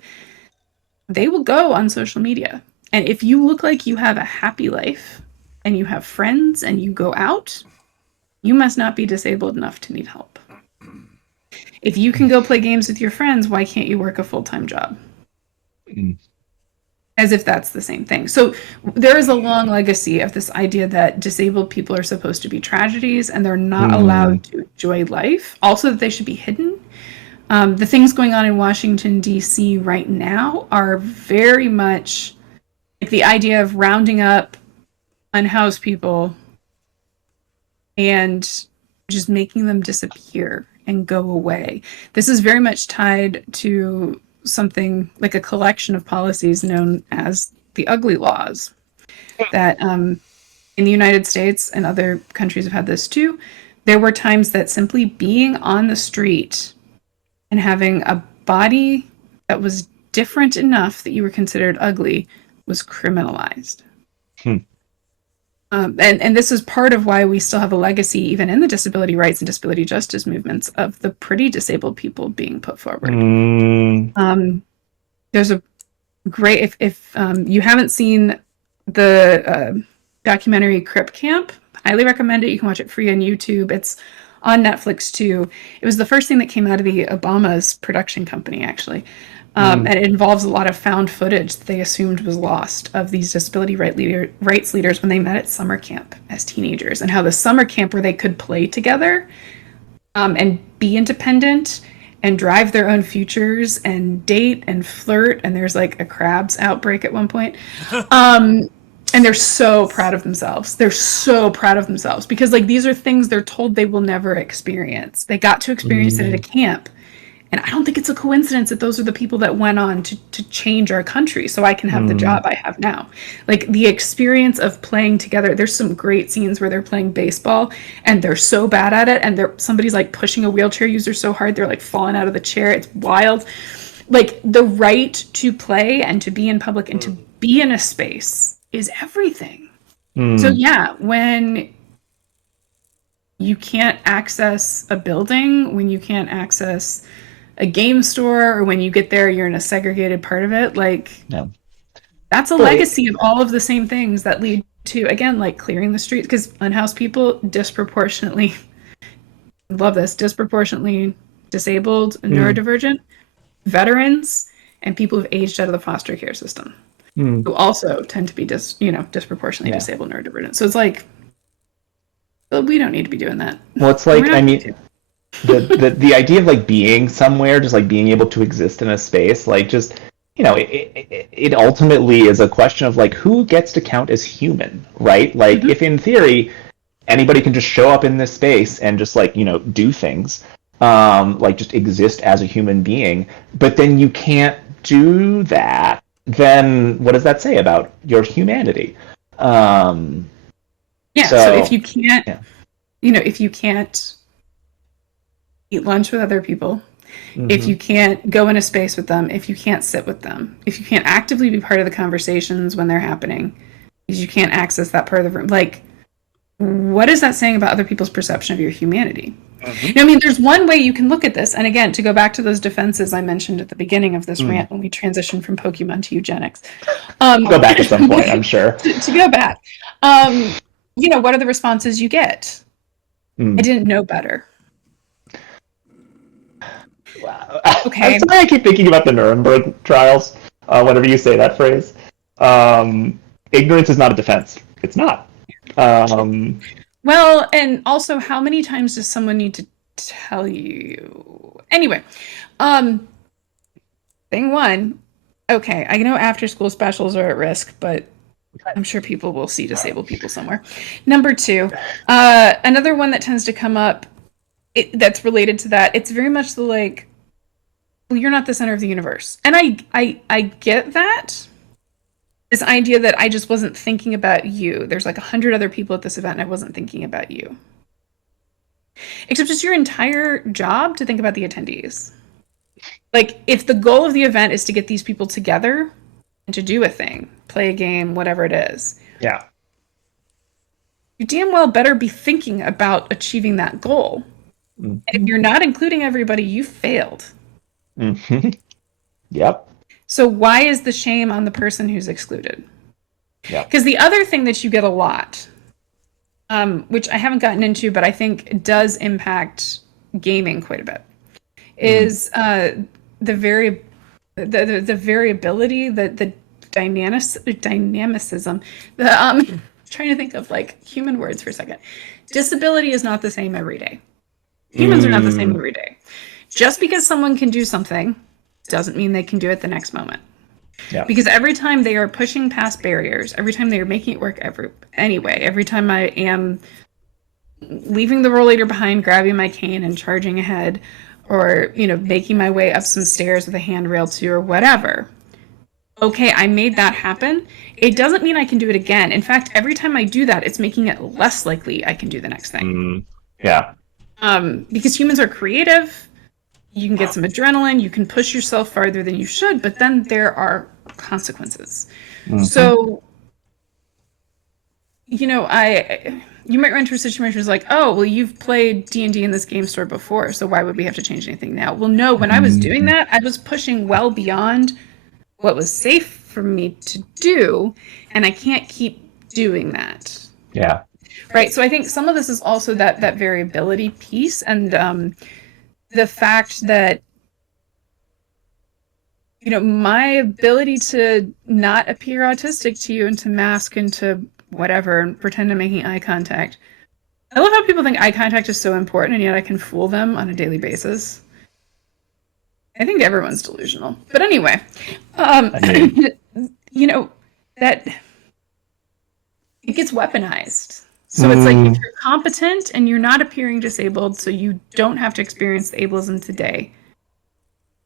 they will go on social media. And if you look like you have a happy life and you have friends and you go out, you must not be disabled enough to need help. If you can go play games with your friends, why can't you work a full-time job? And as if that's the same thing. So there is a long legacy of this idea that disabled people are supposed to be tragedies and they're not allowed to enjoy life. Also, that they should be hidden. The things going on in Washington, D.C. right now are very much like the idea of rounding up unhoused people and just making them disappear and go away. This is very much tied to something like a collection of policies known as the ugly laws that in the United States and other countries have had this too. There were times that simply being on the street and having a body that was different enough that you were considered ugly was criminalized. And this is part of why we still have a legacy, even in the disability rights and disability justice movements, of the pretty disabled people being put forward. There's a great, if you haven't seen the documentary Crip Camp, highly recommend it. You can watch it free on YouTube. It's on Netflix too. It was the first thing that came out of the Obama's production company, actually. And it involves a lot of found footage that they assumed was lost of these disability rights leaders when they met at summer camp as teenagers, and how the summer camp where they could play together and be independent and drive their own futures and date and flirt. And there's like a crabs outbreak at one point. And they're so proud of themselves. They're so proud of themselves because like these are things they're told they will never experience. They got to experience it at a camp. And I don't think it's a coincidence that those are the people that went on to change our country so I can have the job I have now. Like the experience of playing together. There's some great scenes where they're playing baseball and they're so bad at it. And somebody's like pushing a wheelchair user so hard, they're like falling out of the chair. It's wild. Like the right to play and to be in public and to be in a space is everything. So yeah, when you can't access a building, when you can't access a game store, or when you get there you're in a segregated part of it, like that's a legacy of all of the same things that lead to, again, like clearing the streets, because unhoused people disproportionately disproportionately disabled, neurodivergent, veterans, and people who've aged out of the foster care system who also tend to be disproportionately disabled, neurodivergent. So it's like, we don't need to be doing that. Well, it's like, I mean, the idea of like being somewhere, just like being able to exist in a space, like just, you know, it ultimately is a question of like who gets to count as human, right? Like if in theory anybody can just show up in this space and just like, you know, do things, like just exist as a human being, but then you can't do that, then what does that say about your humanity? So if you can't, you know, if you can't eat lunch with other people, if you can't go in a space with them, if you can't sit with them, if you can't actively be part of the conversations when they're happening, because you can't access that part of the room, like, what is that saying about other people's perception of your humanity? You know, I mean, there's one way you can look at this, and again, to go back to those defenses I mentioned at the beginning of this rant when we transitioned from Pokemon to eugenics. Go back at some point, I'm sure. to go back. You know, what are the responses you get? I didn't know better. Wow. Okay. I'm sorry, I keep thinking about the Nuremberg trials whenever you say that phrase. Ignorance is not a defense. It's not. Well, and also, how many times does someone need to tell you? Anyway, thing one, okay, I know after school specials are at risk, but I'm sure people will see disabled people somewhere. Number two, another one that tends to come up that's related to that, it's very much the like, well, you're not the center of the universe. And I get that. This idea that I just wasn't thinking about you. There's like 100 other people at this event and I wasn't thinking about you. Except it's your entire job to think about the attendees. Like, if the goal of the event is to get these people together and to do a thing, play a game, whatever it is. Yeah. You damn well better be thinking about achieving that goal. And if you're not including everybody, you failed. Yep. So why is the shame on the person who's excluded? Yeah. Because the other thing that you get a lot, which I haven't gotten into, but I think does impact gaming quite a bit, is the variability, the dynamicism. Trying to think of like human words for a second. Disability is not the same every day. Humans are not the same every day. Just because someone can do something doesn't mean they can do it the next moment. Yeah. Because every time they are pushing past barriers, every time they are making it work every time I am leaving the rollator behind, grabbing my cane and charging ahead, or, making my way up some stairs with a handrail too, or whatever. Okay, I made that happen. It doesn't mean I can do it again. In fact, every time I do that, it's making it less likely I can do the next thing. Yeah. Because humans are creative. You can get some adrenaline, you can push yourself farther than you should, but then there are consequences. So, you might run into a situation where it's like, oh, well, you've played D&D in this game store before, so why would we have to change anything now? Well, no, when I was doing that, I was pushing well beyond what was safe for me to do, and I can't keep doing that. Yeah. Right, so I think some of this is also that variability piece, and the fact that, my ability to not appear autistic to you and to mask and to whatever and pretend I'm making eye contact. I love how people think eye contact is so important, and yet I can fool them on a daily basis. I think everyone's delusional. But anyway, that it gets weaponized. So it's like, if you're competent and you're not appearing disabled, so you don't have to experience the ableism today,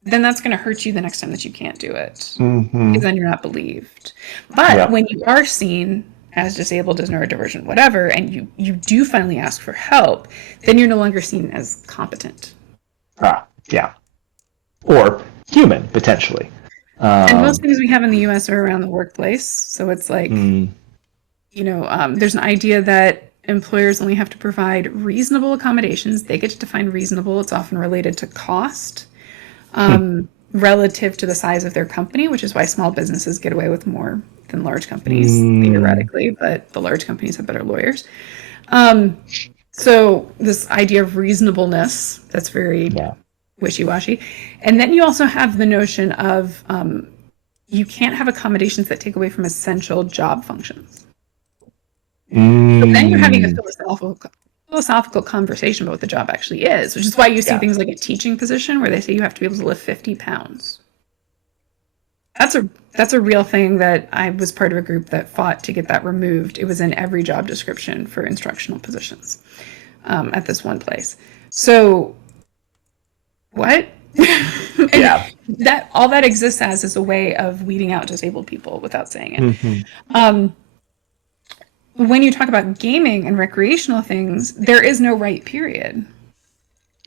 then that's going to hurt you the next time that you can't do it. Because then you're not believed. But when you are seen as disabled, as neurodivergent, whatever, and you do finally ask for help, then you're no longer seen as competent. Yeah. Or human, potentially. And most things we have in the U.S. are around the workplace. So it's like, there's an idea that employers only have to provide reasonable accommodations. They get to define reasonable. It's often related to cost relative to the size of their company, which is why small businesses get away with more than large companies, theoretically, but the large companies have better lawyers. So this idea of reasonableness, that's very wishy-washy. And then you also have the notion of you can't have accommodations that take away from essential job functions. So then you're having a philosophical conversation about what the job actually is, which is why you see things like a teaching position where they say you have to be able to lift 50 pounds. That's a real thing that I was part of a group that fought to get that removed. It was in every job description for instructional positions at this one place. So what? That all that exists as is a way of weeding out disabled people without saying it. When you talk about gaming and recreational things, there is no right period.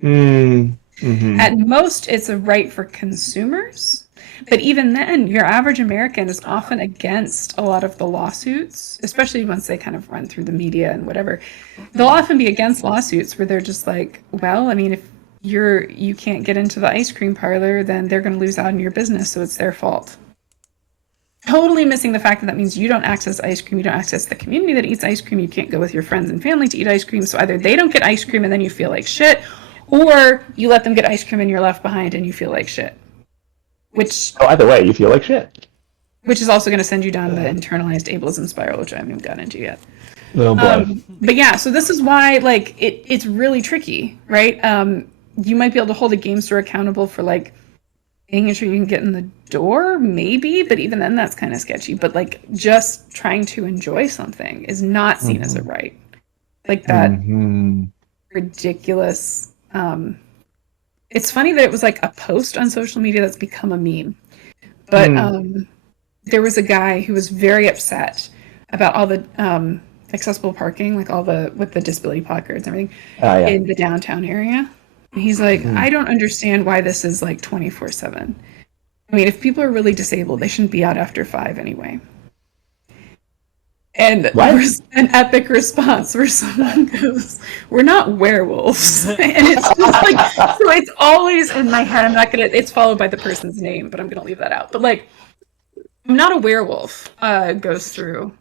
At most, it's a right for consumers. But even then, your average American is often against a lot of the lawsuits, especially once they kind of run through the media and whatever. They'll often be against lawsuits where they're just like, well, I mean, if you can't get into the ice cream parlor, then they're going to lose out on your business, so it's their fault. Totally missing the fact that means you don't access ice cream, you don't access the community that eats ice cream, you can't go with your friends and family to eat ice cream, so either they don't get ice cream and then you feel like shit, or you let them get ice cream and you're left behind and you feel like shit. Either way, you feel like shit. Which is also going to send you down the internalized ableism spiral, which I haven't even gotten into yet. Oh boy. But yeah, so this is why, like, it's really tricky, right? You might be able to hold a game store accountable for, like, making sure you can get in the door, maybe, but even then that's kind of sketchy. But, like, just trying to enjoy something is not seen as a right. Like that ridiculous... it's funny that it was like a post on social media that's become a meme. But there was a guy who was very upset about all the accessible parking, like all the with the disability placards and everything in the downtown area. And he's like, I don't understand why this is like 24/7. I mean, if people are really disabled, they shouldn't be out after 5 anyway. And there was an epic response where someone goes, "We're not werewolves." And it's just like, so it's always in my head. It's followed by the person's name, but I'm going to leave that out. But like, I'm not a werewolf goes through.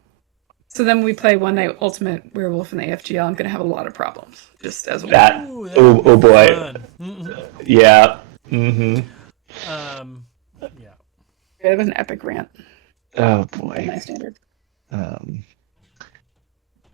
So then we play One Night Ultimate Werewolf in the AFGL. I'm going to have a lot of problems. Just as well. Oh boy. Yeah. Yeah. It was an epic rant. Oh By boy. my standard. Um,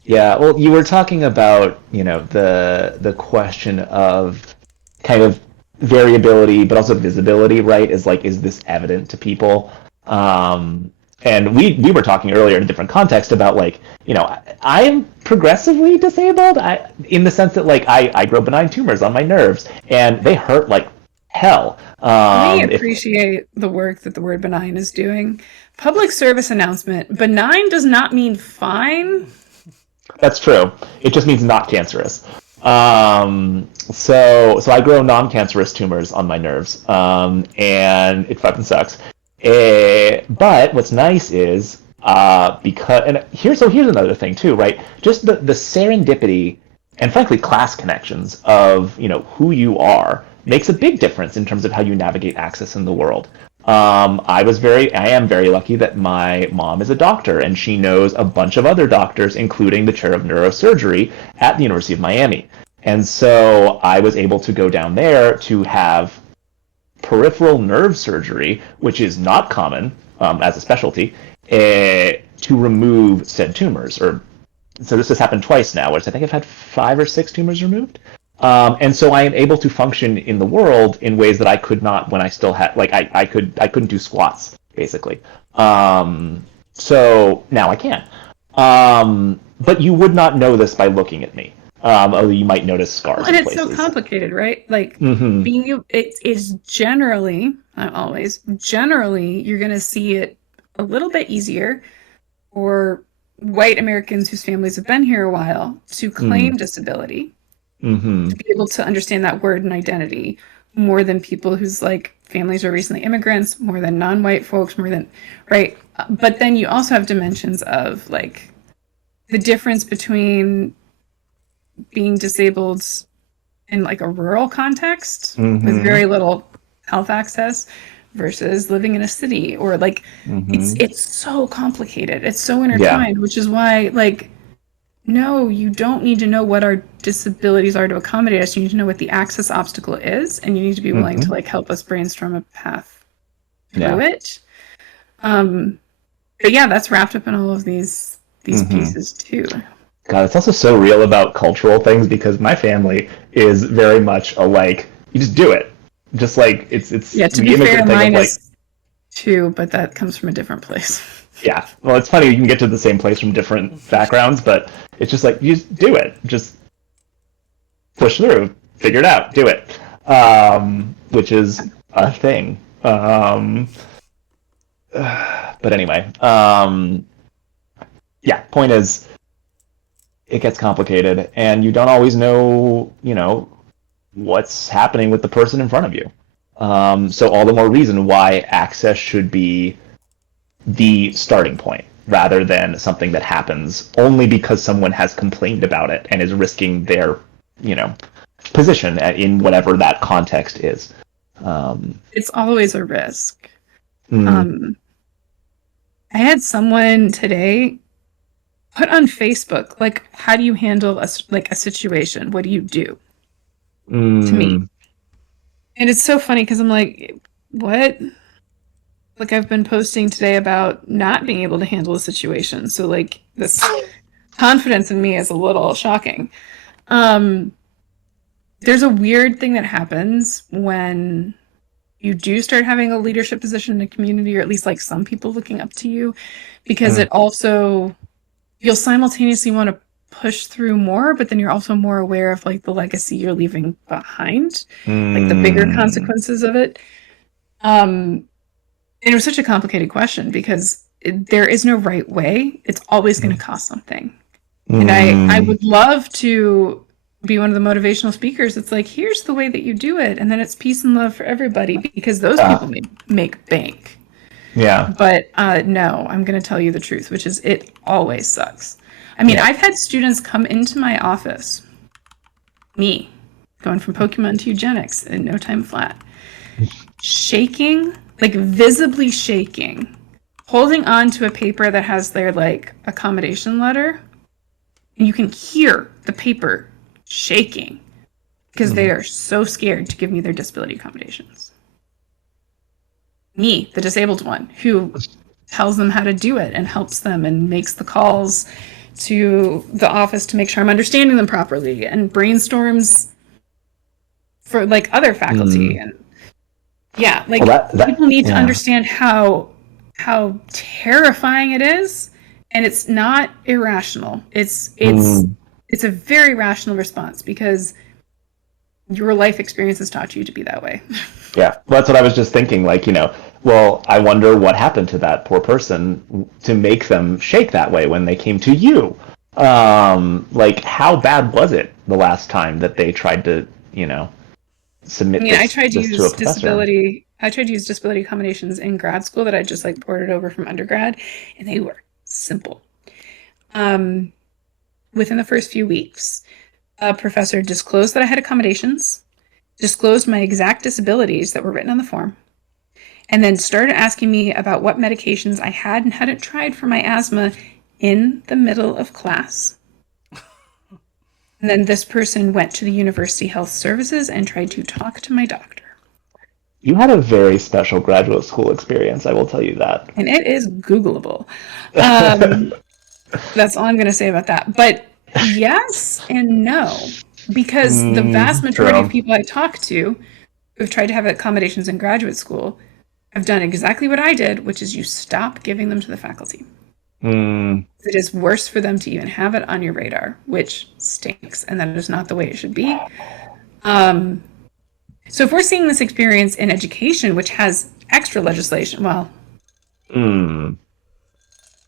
yeah, well, you were talking about, the question of kind of variability, but also visibility, right? Is this evident to people? Um, and we were talking earlier in a different context about I am progressively disabled, in the sense that I grow benign tumors on my nerves, and they hurt like hell. We If appreciate the work that the word benign is doing. Public service announcement. Benign does not mean fine. That's true. It just means not cancerous. So I grow non-cancerous tumors on my nerves, and it fucking sucks. But what's nice is because and here's another thing too, right? Just the serendipity and frankly class connections of who you are makes a big difference in terms of how you navigate access in the world. I am very lucky that my mom is a doctor and she knows a bunch of other doctors, including the chair of neurosurgery at the University of Miami. And so I was able to go down there to have peripheral nerve surgery, which is not common as a specialty, to remove said tumors. So this has happened twice now, which I think I've had 5 or 6 tumors removed. And so I am able to function in the world in ways that I could not when I still had I couldn't do squats basically. So now I can. But you would not know this by looking at me. Although you might notice scars And in it's so places. complicated, right? Like Mm-hmm. it is generally, not always, generally you're going to see it a little bit easier for white Americans whose families have been here a while to claim disability, Mm-hmm. to be able to understand that word and identity more than people whose families are recently immigrants, more than non-white folks, more than right. But then you also have dimensions of the difference between being disabled in a rural context with Mm-hmm. very little health access versus living in a city, or Mm-hmm. it's so complicated, it's so Yeah. intertwined, which is why no, you don't need to know what our disabilities are to accommodate us. You need to know what the access obstacle is, and you need to be willing Mm-hmm. to help us brainstorm a path through Yeah. it. But yeah, that's wrapped up in all of these Mm-hmm. pieces too. God, it's also so real about cultural things because my family is very much alike. You just do it. Just like it's Yeah, to the be fair, immigrant thing of mine is too, but that comes from a different place. yeah. Well, it's funny you can get to the same place from different backgrounds, but it's just like you just do it. Just push through, figure it out, do it. Which is a thing. But anyway, yeah. Point is, it gets complicated, and you don't always know, what's happening with the person in front of you. So all the more reason why access should be the starting point rather than something that happens only because someone has complained about it and is risking their, position in whatever that context is. It's always a risk. Mm, I had someone today put on Facebook, how do you handle a situation? What do you do? To me. mm, And it's so funny because I'm like, what? I've been posting today about not being able to handle a situation. So this confidence in me is a little shocking. Um, there's a weird thing that happens when you do start having a leadership position in a community, or at least some people looking up to you, because mm, it also, you'll simultaneously want to push through more, but then you're also more aware of the legacy you're leaving behind, the bigger mm, consequences of it. And it was such a complicated question because there is no right way. It's always going to cost something. And I mm, would love to be one of the motivational speakers. It's here's the way that you do it. And then it's peace and love for everybody, because those people make bank. yeah, But no, I'm going to tell you the truth, which is it always sucks. I mean, yeah. I've had students come into my office, me, going from Pokemon to eugenics in no time flat, shaking, visibly shaking, holding on to a paper that has their accommodation letter, and you can hear the paper shaking because they Mm, are so scared to give me their disability accommodations. Me, the disabled one, who tells them how to do it and helps them and makes the calls to the office to make sure I'm understanding them properly and brainstorms for like other faculty. And yeah, like people need to understand how terrifying it is, and it's not irrational. It's a very rational response because your life experience has taught you to be that way. Yeah, well, that's what I was just thinking. Like, well, I wonder what happened to that poor person to make them shake that way when they came to you. Like, how bad was it the last time that they tried to, submit this, I tried to this use to a professor? I tried to use disability accommodations in grad school that I just like ported over from undergrad, and they were simple. Within the first few weeks, a professor disclosed that I had accommodations, disclosed my exact disabilities that were written on the form, and then started asking me about what medications I had and hadn't tried for my asthma in the middle of class. And then this person went to the University Health Services and tried to talk to my doctor. You had a very special graduate school experience, I will tell you that. And it is Googleable. That's all I'm going to say about that. But yes and no, because the vast majority of people I talk to who've tried to have accommodations in graduate school have done exactly what I did, which is you stop giving them to the faculty. It is worse for them to even have it on your radar, which stinks, and that is not the way it should be. So if we're seeing this experience in education, which has extra legislation, well,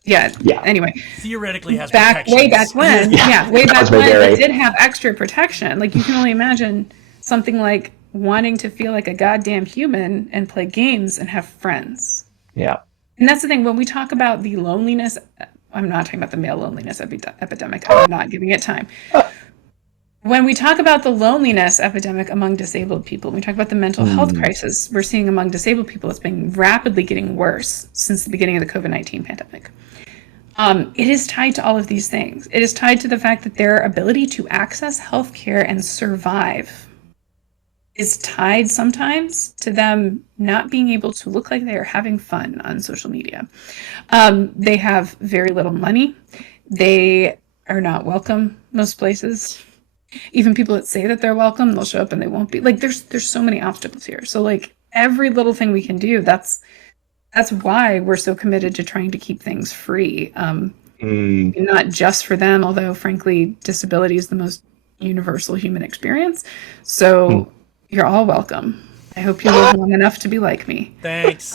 yeah. Anyway, theoretically has way back when, way back when, very... it did have extra protection. Like you can only imagine something like wanting to feel like a goddamn human and play games and have friends. Yeah. And that's the thing, when we talk about the loneliness, I'm not talking about the male loneliness epidemic, I'm not giving it time. When we talk about the loneliness epidemic among disabled people, when we talk about the mental health crisis we're seeing among disabled people, it's been rapidly getting worse since the beginning of the COVID-19 pandemic. It is tied to all of these things. It is tied to the fact that their ability to access healthcare and survive is tied sometimes to them not being able to look like they are having fun on social media. They have very little money. They are not welcome most places. Even people that say that they're welcome, they'll show up and they won't be. Like there's so many obstacles here. So like every little thing we can do, that's why we're so committed to trying to keep things free. Not just for them, although frankly, disability is the most universal human experience. So you're all welcome. I hope you live long enough to be like me. Thanks.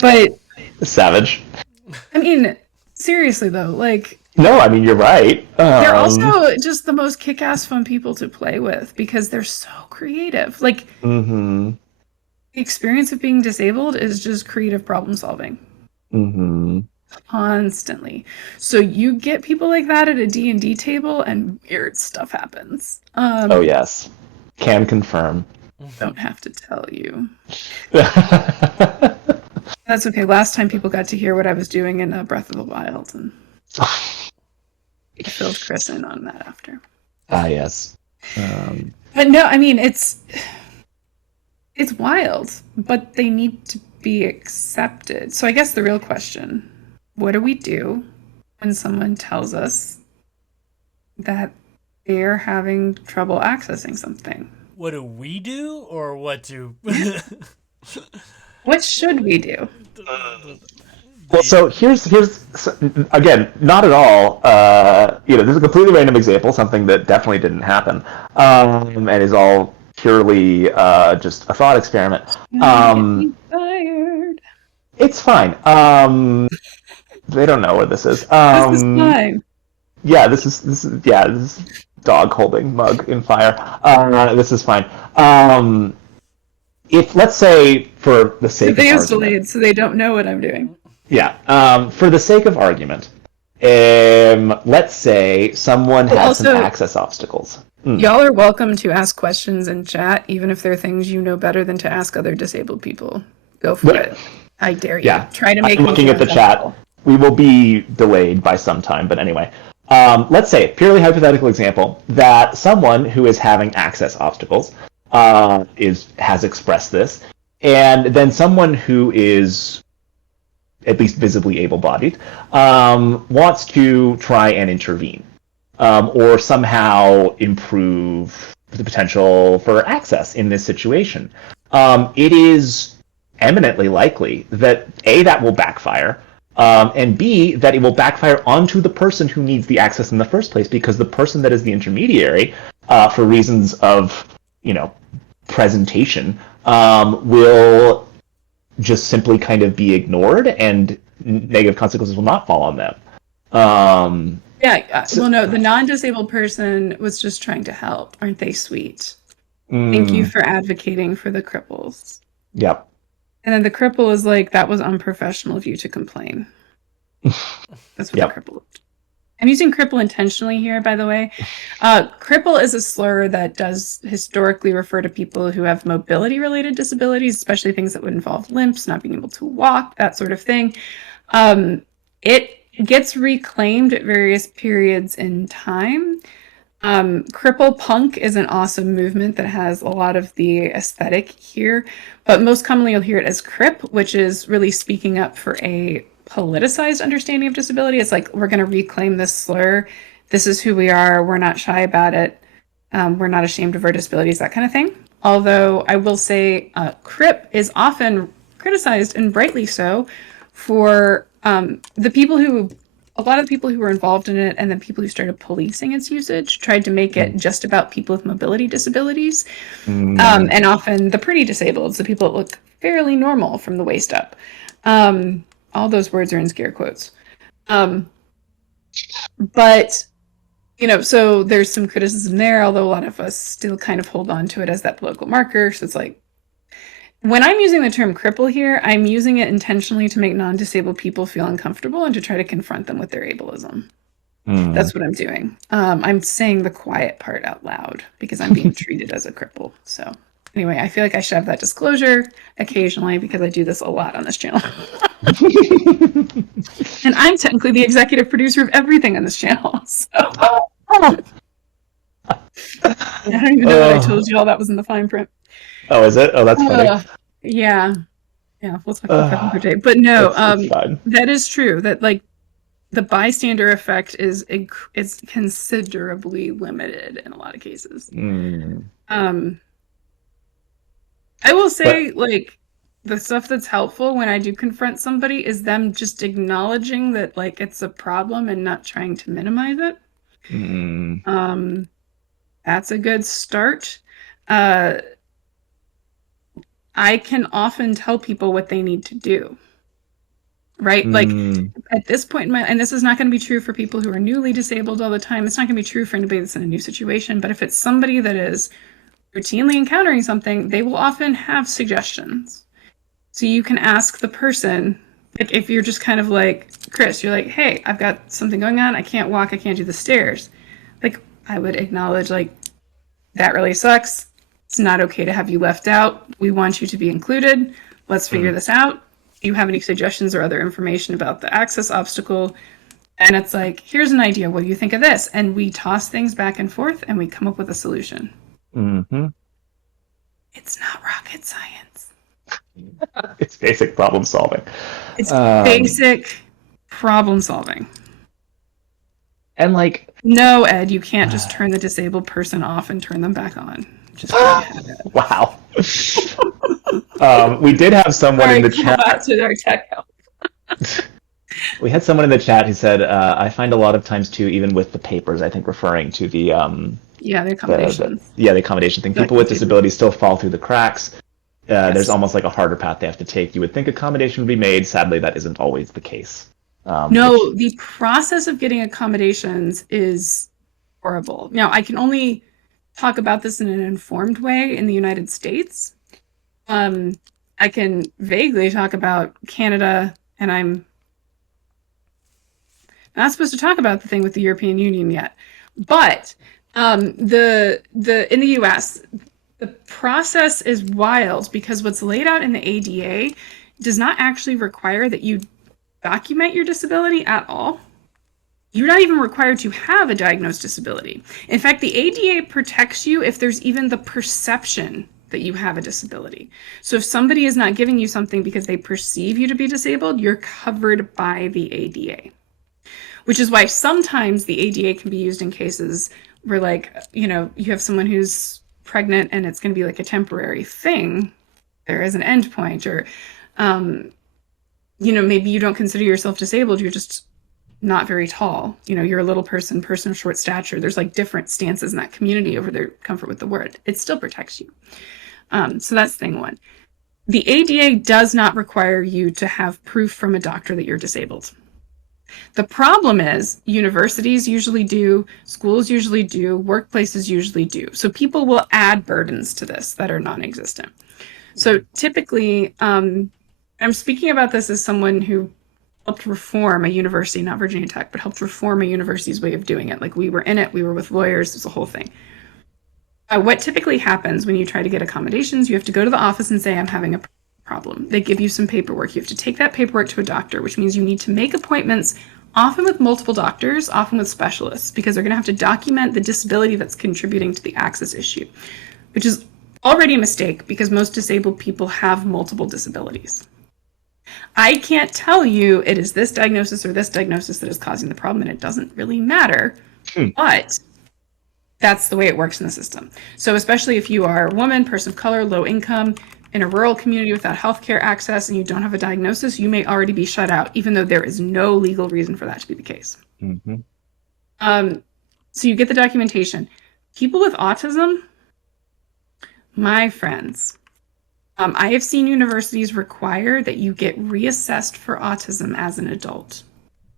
But savage. I mean, seriously though, like. No, I mean you're right. They're also just the most kick-ass fun people to play with because they're so creative. Like the experience of being disabled is just creative problem solving. Constantly. So you get people like that at a D&D table and weird stuff happens. Oh yes. Can confirm. Don't have to tell you. That's okay. Last time people got to hear what I was doing in Breath of the Wild, and I filled Chris in on that after. Yes. But no, I mean it's wild, but they need to be accepted. So I guess the real question, what do we do when someone tells us that they're having trouble accessing something? What do we do, or what do... What should we do? Well, so here's again, not at all. This is a completely random example, something that definitely didn't happen, and is all purely just a thought experiment. Fired. It's fine. They don't know where this is. This is fine. Yeah, this is dog holding mug in fire. This is fine. If let's say for the sake of argument, delayed, so they don't know what I'm doing. Yeah. For the sake of argument, let's say someone has some access obstacles. Y'all are welcome to ask questions in chat, even if there are things you know better than to ask other disabled people. Go for it. I dare you. Yeah. Try to make I'm looking at the chat. We will be delayed by some time, but anyway. Let's say, purely hypothetical example, that someone who is having access obstacles has expressed this, and then someone who is at least visibly able-bodied wants to try and intervene, or somehow improve the potential for access in this situation. It is eminently likely that A, that will backfire, and B, that it will backfire onto the person who needs the access in the first place, because the person that is the intermediary, for reasons of, presentation, will just simply kind of be ignored, and negative consequences will not fall on them. No, the non-disabled person was just trying to help. Aren't they sweet? Thank you for advocating for the cripples. Yep. And then the cripple is like, that was unprofessional of you to complain. That's what the cripple is. I'm using cripple intentionally here, by the way. Cripple is a slur that does historically refer to people who have mobility-related disabilities, especially things that would involve limps, not being able to walk, that sort of thing. It gets reclaimed at various periods in time. Cripple punk is an awesome movement that has a lot of the aesthetic here, but most commonly you'll hear it as crip, which is really speaking up for a politicized understanding of disability. It's like, we're going to reclaim this slur. This is who we are. We're not shy about it. We're not ashamed of our disabilities, that kind of thing. Although I will say crip is often criticized, and rightly so, for the people who, a lot of the people who were involved in it and then people who started policing its usage tried to make it just about people with mobility disabilities. And often the pretty disabled, so people that look fairly normal from the waist up. All those words are in scare quotes. But, so there's some criticism there, although a lot of us still kind of hold on to it as that political marker. So it's like, when I'm using the term cripple here, I'm using it intentionally to make non-disabled people feel uncomfortable and to try to confront them with their ableism. That's what I'm doing. I'm saying the quiet part out loud because I'm being treated as a cripple. So anyway, I feel like I should have that disclosure occasionally because I do this a lot on this channel. And I'm technically the executive producer of everything on this channel. So I don't even know that I told you all that was in the fine print. Oh, is it? Oh, that's funny. Yeah, we'll talk about that another day. But no, that is true. That like the bystander effect is considerably limited in a lot of cases. I will say, like, the stuff that's helpful when I do confront somebody is them just acknowledging that, like, it's a problem and not trying to minimize it. That's a good start. I can often tell people what they need to do, right? Like at this point and this is not going to be true for people who are newly disabled all the time. It's not going to be true for anybody that's in a new situation. But if it's somebody that is routinely encountering something, they will often have suggestions. So you can ask the person, like if you're just kind of like, Chris, you're like, hey, I've got something going on. I can't walk. I can't do the stairs. Like I would acknowledge, like, that really sucks. It's not okay to have you left out. We want you to be included. Let's figure this out. Do you have any suggestions or other information about the access obstacle? And it's like, here's an idea. What do you think of this? And we toss things back and forth and we come up with a solution. It's not rocket science. It's basic problem solving. It's basic problem solving. And like, no, Ed, you can't just turn the disabled person off and turn them back on. Just wow. We did have someone in the chat. To our tech help. We had someone in the chat who said, I find a lot of times too, even with the papers, I think referring to the the accommodation. The accommodation thing. People with disabilities still fall through the cracks. There's almost like a harder path they have to take. You would think accommodation would be made. Sadly, that isn't always the case. The process of getting accommodations is horrible. Now, I can only talk about this in an informed way in the United States. I can vaguely talk about Canada, and I'm not supposed to talk about the thing with the European Union yet. But in the US, the process is wild because what's laid out in the ADA does not actually require that you document your disability at all. You're not even required to have a diagnosed disability. In fact, the ADA protects you if there's even the perception that you have a disability. So if somebody is not giving you something because they perceive you to be disabled, you're covered by the ADA. Which is why sometimes the ADA can be used in cases where, like, you know, you have someone who's pregnant and it's going to be like a temporary thing. There is an endpoint, or, you know, maybe you don't consider yourself disabled. You're just not very tall. You know, you're a little person of short stature. There's like different stances in that community over their comfort with the word. It still protects you. So that's thing one. The ADA does not require you to have proof from a doctor that you're disabled. The problem is universities usually do, schools usually do, workplaces usually do. So people will add burdens to this that are non-existent. So typically, I'm speaking about this as someone who helped reform a university, not Virginia Tech, but helped reform a university's way of doing it. Like, we were in it, we were with lawyers, it's a whole thing. What typically happens when you try to get accommodations, you have to go to the office and say, I'm having a problem. They give you some paperwork. You have to take that paperwork to a doctor, which means you need to make appointments, often with multiple doctors, often with specialists, because they're going to have to document the disability that's contributing to the access issue, which is already a mistake because most disabled people have multiple disabilities. I can't tell you it is this diagnosis or this diagnosis that is causing the problem, and it doesn't really matter, but that's the way it works in the system. So especially if you are a woman, person of color, low income, in a rural community without healthcare access, and you don't have a diagnosis, you may already be shut out, even though there is no legal reason for that to be the case. So you get the documentation. People with autism, my friends, I have seen universities require that you get reassessed for autism as an adult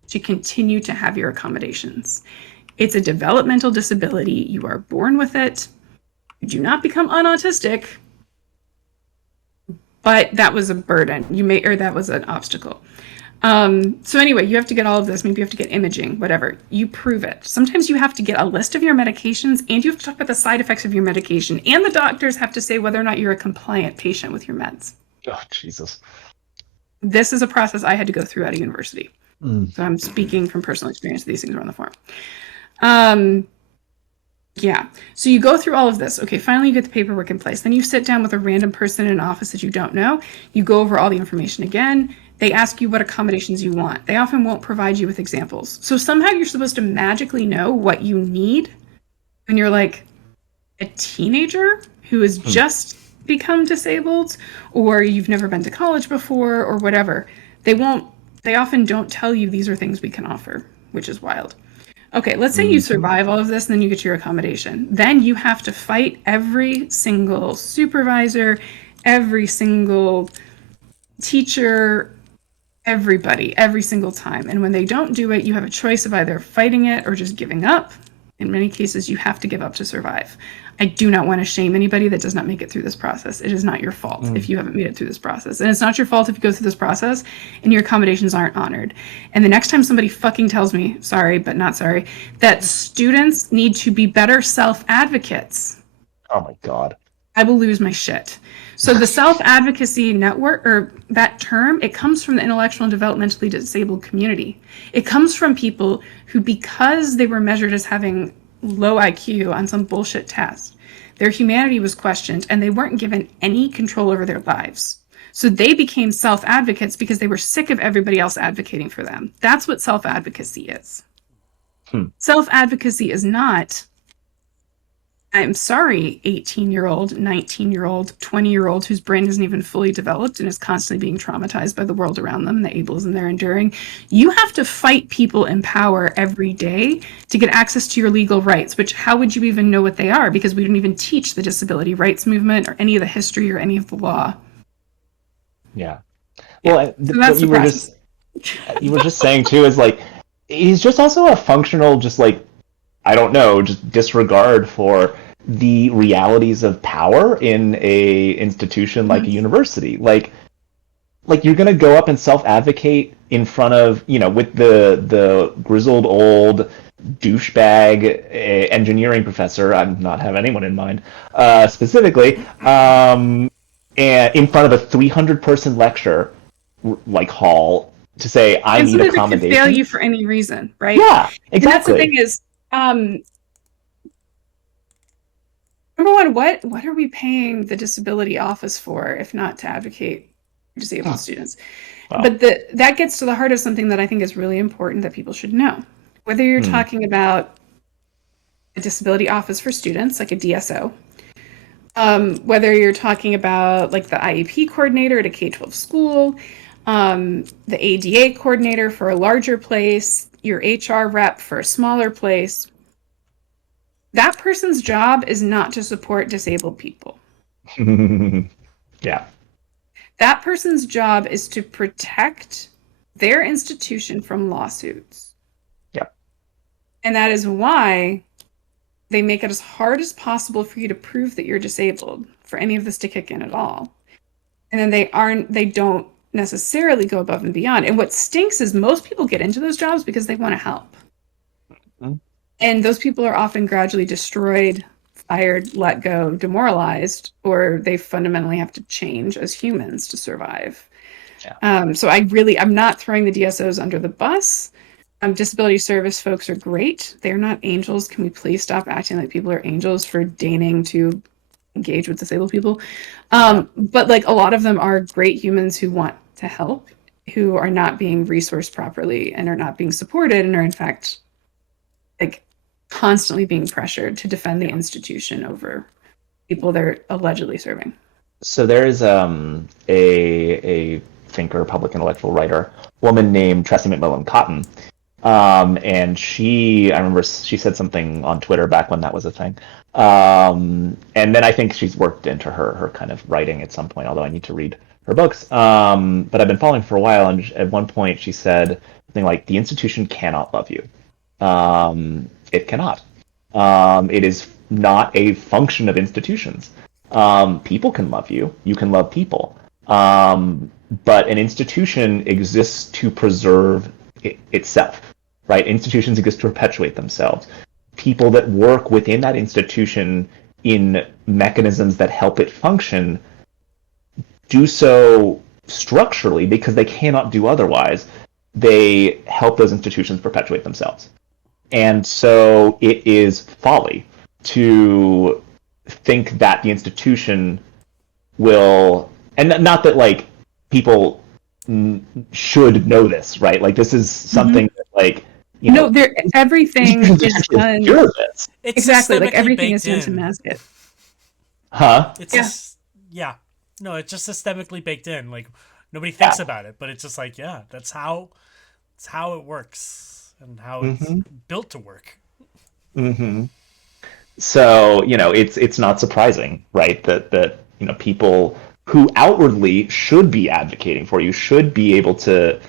to continue to have your accommodations. It's a developmental disability. You are born with it. You do not become unautistic, but that was a burden. That was an obstacle. So anyway, you have to get all of this. Maybe you have to get imaging, whatever. You prove it. Sometimes you have to get a list of your medications, and you have to talk about the side effects of your medication. And the doctors have to say whether or not you're a compliant patient with your meds. Oh, Jesus. This is a process I had to go through at a university. So I'm speaking from personal experience. These things are on the form. Yeah. So you go through all of this. Okay, finally you get the paperwork in place. Then you sit down with a random person in an office that you don't know. You go over all the information again. They ask you what accommodations you want. They often won't provide you with examples. So somehow you're supposed to magically know what you need when you're like a teenager who has just become disabled, or you've never been to college before, or whatever. They often don't tell you these are things we can offer, which is wild. Okay, let's say you survive all of this, and then you get your accommodation. Then you have to fight every single supervisor, every single teacher, everybody, every single time. And when they don't do it, you have a choice of either fighting it or just giving up. In many cases, you have to give up to survive. I do not want to shame anybody that does not make it through this process. It is not your fault if you haven't made it through this process. And it's not your fault if you go through this process and your accommodations aren't honored. And the next time somebody fucking tells me, sorry, but not sorry, that students need to be better self-advocates. Oh my God. I will lose my shit. So the self-advocacy network, or that term, it comes from the intellectual and developmentally disabled community. It comes from people who, because they were measured as having low IQ on some bullshit test, their humanity was questioned and they weren't given any control over their lives. So they became self-advocates because they were sick of everybody else advocating for them. That's what self-advocacy is. Self-advocacy is not, I'm sorry, 18-year-old, 19-year-old, 20-year-old whose brain isn't even fully developed and is constantly being traumatized by the world around them and the ableism they're enduring. You have to fight people in power every day to get access to your legal rights, which how would you even know what they are? Because we don't even teach the disability rights movement or any of the history or any of the law. Yeah. Well, So that's what you were just saying too is like, he's just also a functional, just like, I don't know, just disregard for the realities of power in a institution like a university. Like you're gonna go up and self-advocate in front of, with the grizzled old douchebag engineering professor. I'm not have anyone in mind specifically, and in front of a 300-person lecture like hall to say I need accommodation. Could fail you for any reason, right? Yeah, exactly. And that's the thing is, Number one, what are we paying the disability office for if not to advocate for disabled students? Wow. But that gets to the heart of something that I think is really important that people should know. Whether you're talking about a disability office for students, like a DSO, whether you're talking about like the IEP coordinator at a K-12 school, the ADA coordinator for a larger place, your HR rep for a smaller place, that person's job is not to support disabled people. Yeah. That person's job is to protect their institution from lawsuits. Yeah. And that is why they make it as hard as possible for you to prove that you're disabled for any of this to kick in at all. And then they don't necessarily go above and beyond. And what stinks is most people get into those jobs because they want to help. Mm-hmm. And those people are often gradually destroyed, fired, let go, demoralized, or they fundamentally have to change as humans to survive. Yeah. So I'm not throwing the DSOs under the bus. Disability service folks are great. They're not angels. Can we please stop acting like people are angels for deigning to engage with disabled people? But like a lot of them are great humans who want to help, who are not being resourced properly and are not being supported and are in fact like constantly being pressured to defend the institution over people they're allegedly serving. So there is a thinker, public intellectual writer, woman named Tressie McMillan Cotton. And I remember she said something on Twitter back when that was a thing. And then I think she's worked into her kind of writing at some point, although I need to read her books. But I've been following for a while, and at one point she said something like, the institution cannot love you. It cannot. It is not a function of institutions. People can love you. You can love people. But an institution exists to preserve itself, right? Institutions exist to perpetuate themselves. People that work within that institution in mechanisms that help it function do so structurally because they cannot do otherwise. They help those institutions perpetuate themselves. And so it is folly to think that the institution will, and not that like people should know this, right? Like this is something that like, you know, everything is done. It's exactly, like everything baked is done in. to mask it. Huh? It's just no, it's just systemically baked in. Like nobody thinks about it, but it's just like that's how it works and how it's built to work. Mm-hmm. So it's not surprising, right? That people who outwardly should be advocating for you, should be able to,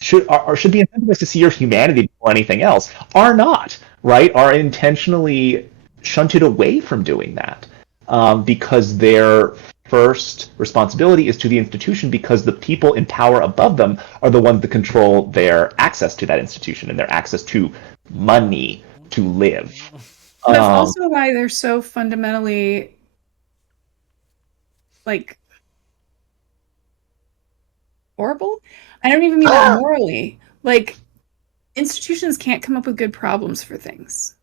should be incentivized to see your humanity before anything else, are not, right? Are intentionally shunted away from doing that because their first responsibility is to the institution, because the people in power above them are the ones that control their access to that institution and their access to money to live. That's also why they're so fundamentally like horrible. I don't even mean that morally. Like institutions can't come up with good problems for things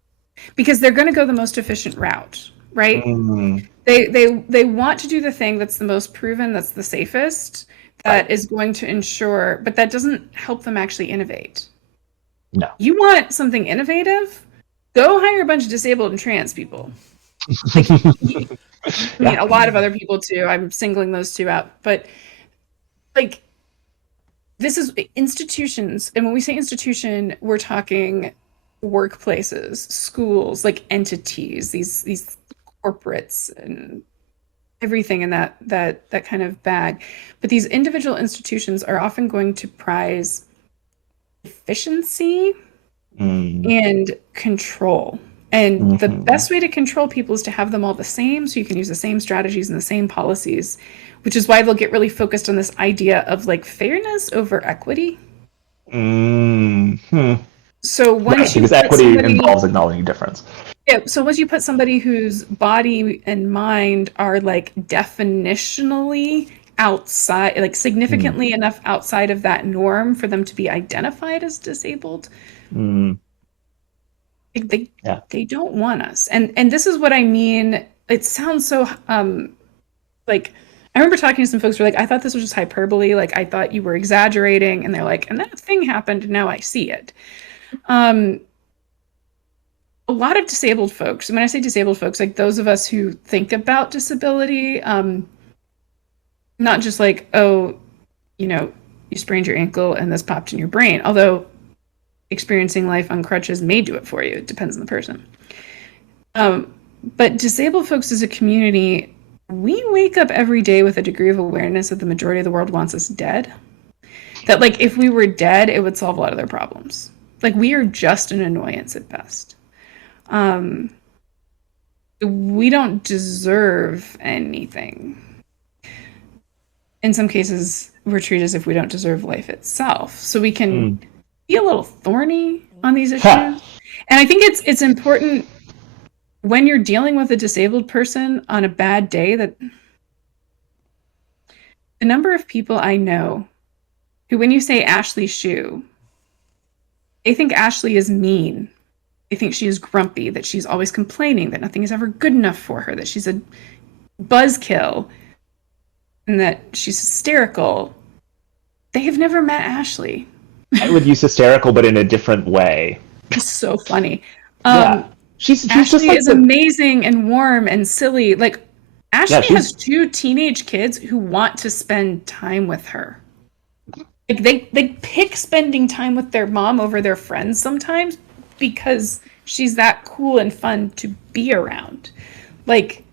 because they're going to go the most efficient route, right? They want to do the thing that's the most proven, that's the safest, that is going to ensure, but that doesn't help them actually innovate. No. You want something innovative? Go hire a bunch of disabled and trans people. Like, I mean, a lot of other people too. I'm singling those two out, but like this is institutions, and when we say institution, we're talking workplaces, schools, like entities, these corporates and everything in that kind of bag. But these individual institutions are often going to prize efficiency and control. And the best way to control people is to have them all the same, so you can use the same strategies and the same policies, which is why they'll get really focused on this idea of like fairness over equity. So once because equity involves acknowledging difference. Yeah, so once you put somebody whose body and mind are like definitionally outside, like significantly enough outside of that norm for them to be identified as disabled, They don't want us. And this is what I mean. It sounds so like I remember talking to some folks who were like, I thought this was just hyperbole. Like I thought you were exaggerating. And they're like, and that thing happened, and now I see it. A lot of disabled folks, and when I say disabled folks, like those of us who think about disability, not just like, oh, you sprained your ankle and this popped in your brain, although experiencing life on crutches may do it for you. It depends on the person. But disabled folks as a community, we wake up every day with a degree of awareness that the majority of the world wants us dead. That like if we were dead, it would solve a lot of their problems. Like we are just an annoyance at best. We don't deserve anything. In some cases, we're treated as if we don't deserve life itself. So we can be a little thorny on these issues. And I think it's important when you're dealing with a disabled person on a bad day that the number of people I know who, when you say Ashley Shue, they think Ashley is mean. They think she is grumpy, that she's always complaining, that nothing is ever good enough for her, that she's a buzzkill, and that she's hysterical. They have never met Ashley. I would use hysterical, but in a different way. It's so funny. Yeah. She's Ashley just like is amazing and warm and silly. Like Ashley has 2 teenage kids who want to spend time with her. Like they pick spending time with their mom over their friends sometimes because she's that cool and fun to be around. Like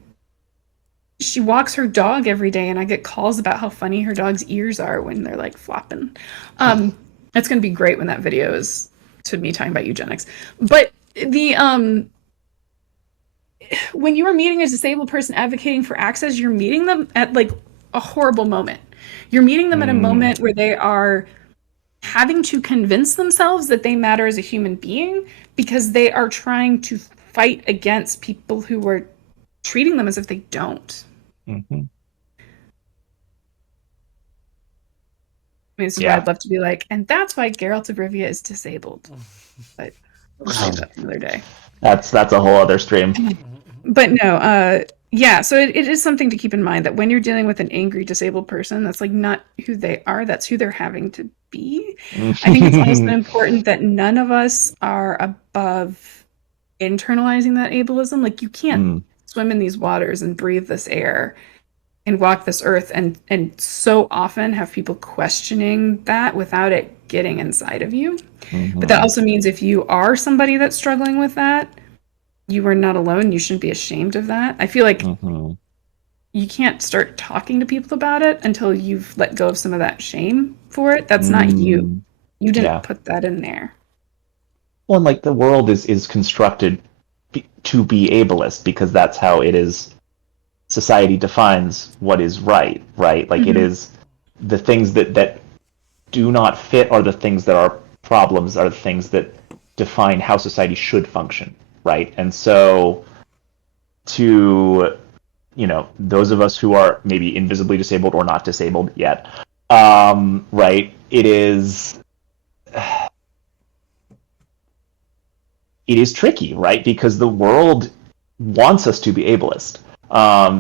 she walks her dog every day, and I get calls about how funny her dog's ears are when they're like flopping. That's going to be great when that video is to me talking about eugenics. But the when you are meeting a disabled person advocating for access, you're meeting them at like a horrible moment. You're meeting them at a moment where they are having to convince themselves that they matter as a human being because they are trying to fight against people who are treating them as if they don't. I mean, this is why I'd love to be like, and that's why Geralt of Rivia is disabled. But we'll save that another day. That's a whole other stream. But no, so it is something to keep in mind that when you're dealing with an angry disabled person, that's like not who they are, that's who they're having to be. I think it's also important that none of us are above internalizing that ableism. Like you can't swim in these waters and breathe this air and walk this earth and so often have people questioning that without it getting inside of you. But that also means if you are somebody that's struggling with that, you are not alone. You shouldn't be ashamed of that. I feel like you can't start talking to people about it until you've let go of some of that shame for it. That's not you. You didn't put that in there. Well, and like the world is constructed to be ableist because that's how it is. Society defines what is right? Like it is the things that do not fit are the things that are problems, are the things that define how society should function, right? And so to, those of us who are maybe invisibly disabled or not disabled yet, right, it is tricky, right? Because the world wants us to be ableist.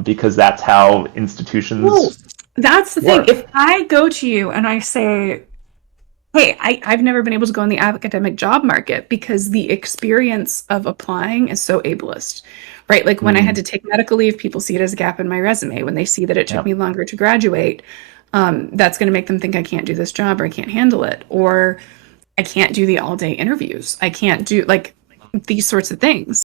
Because that's how institutions. Well, that's the thing. If I go to you and I say, hey, I've never been able to go in the academic job market because the experience of applying is so ableist, right? Like when I had to take medical leave, people see it as a gap in my resume. When they see that it took me longer to graduate, that's going to make them think I can't do this job or I can't handle it, or I can't do the all-day interviews. I can't do like these sorts of things.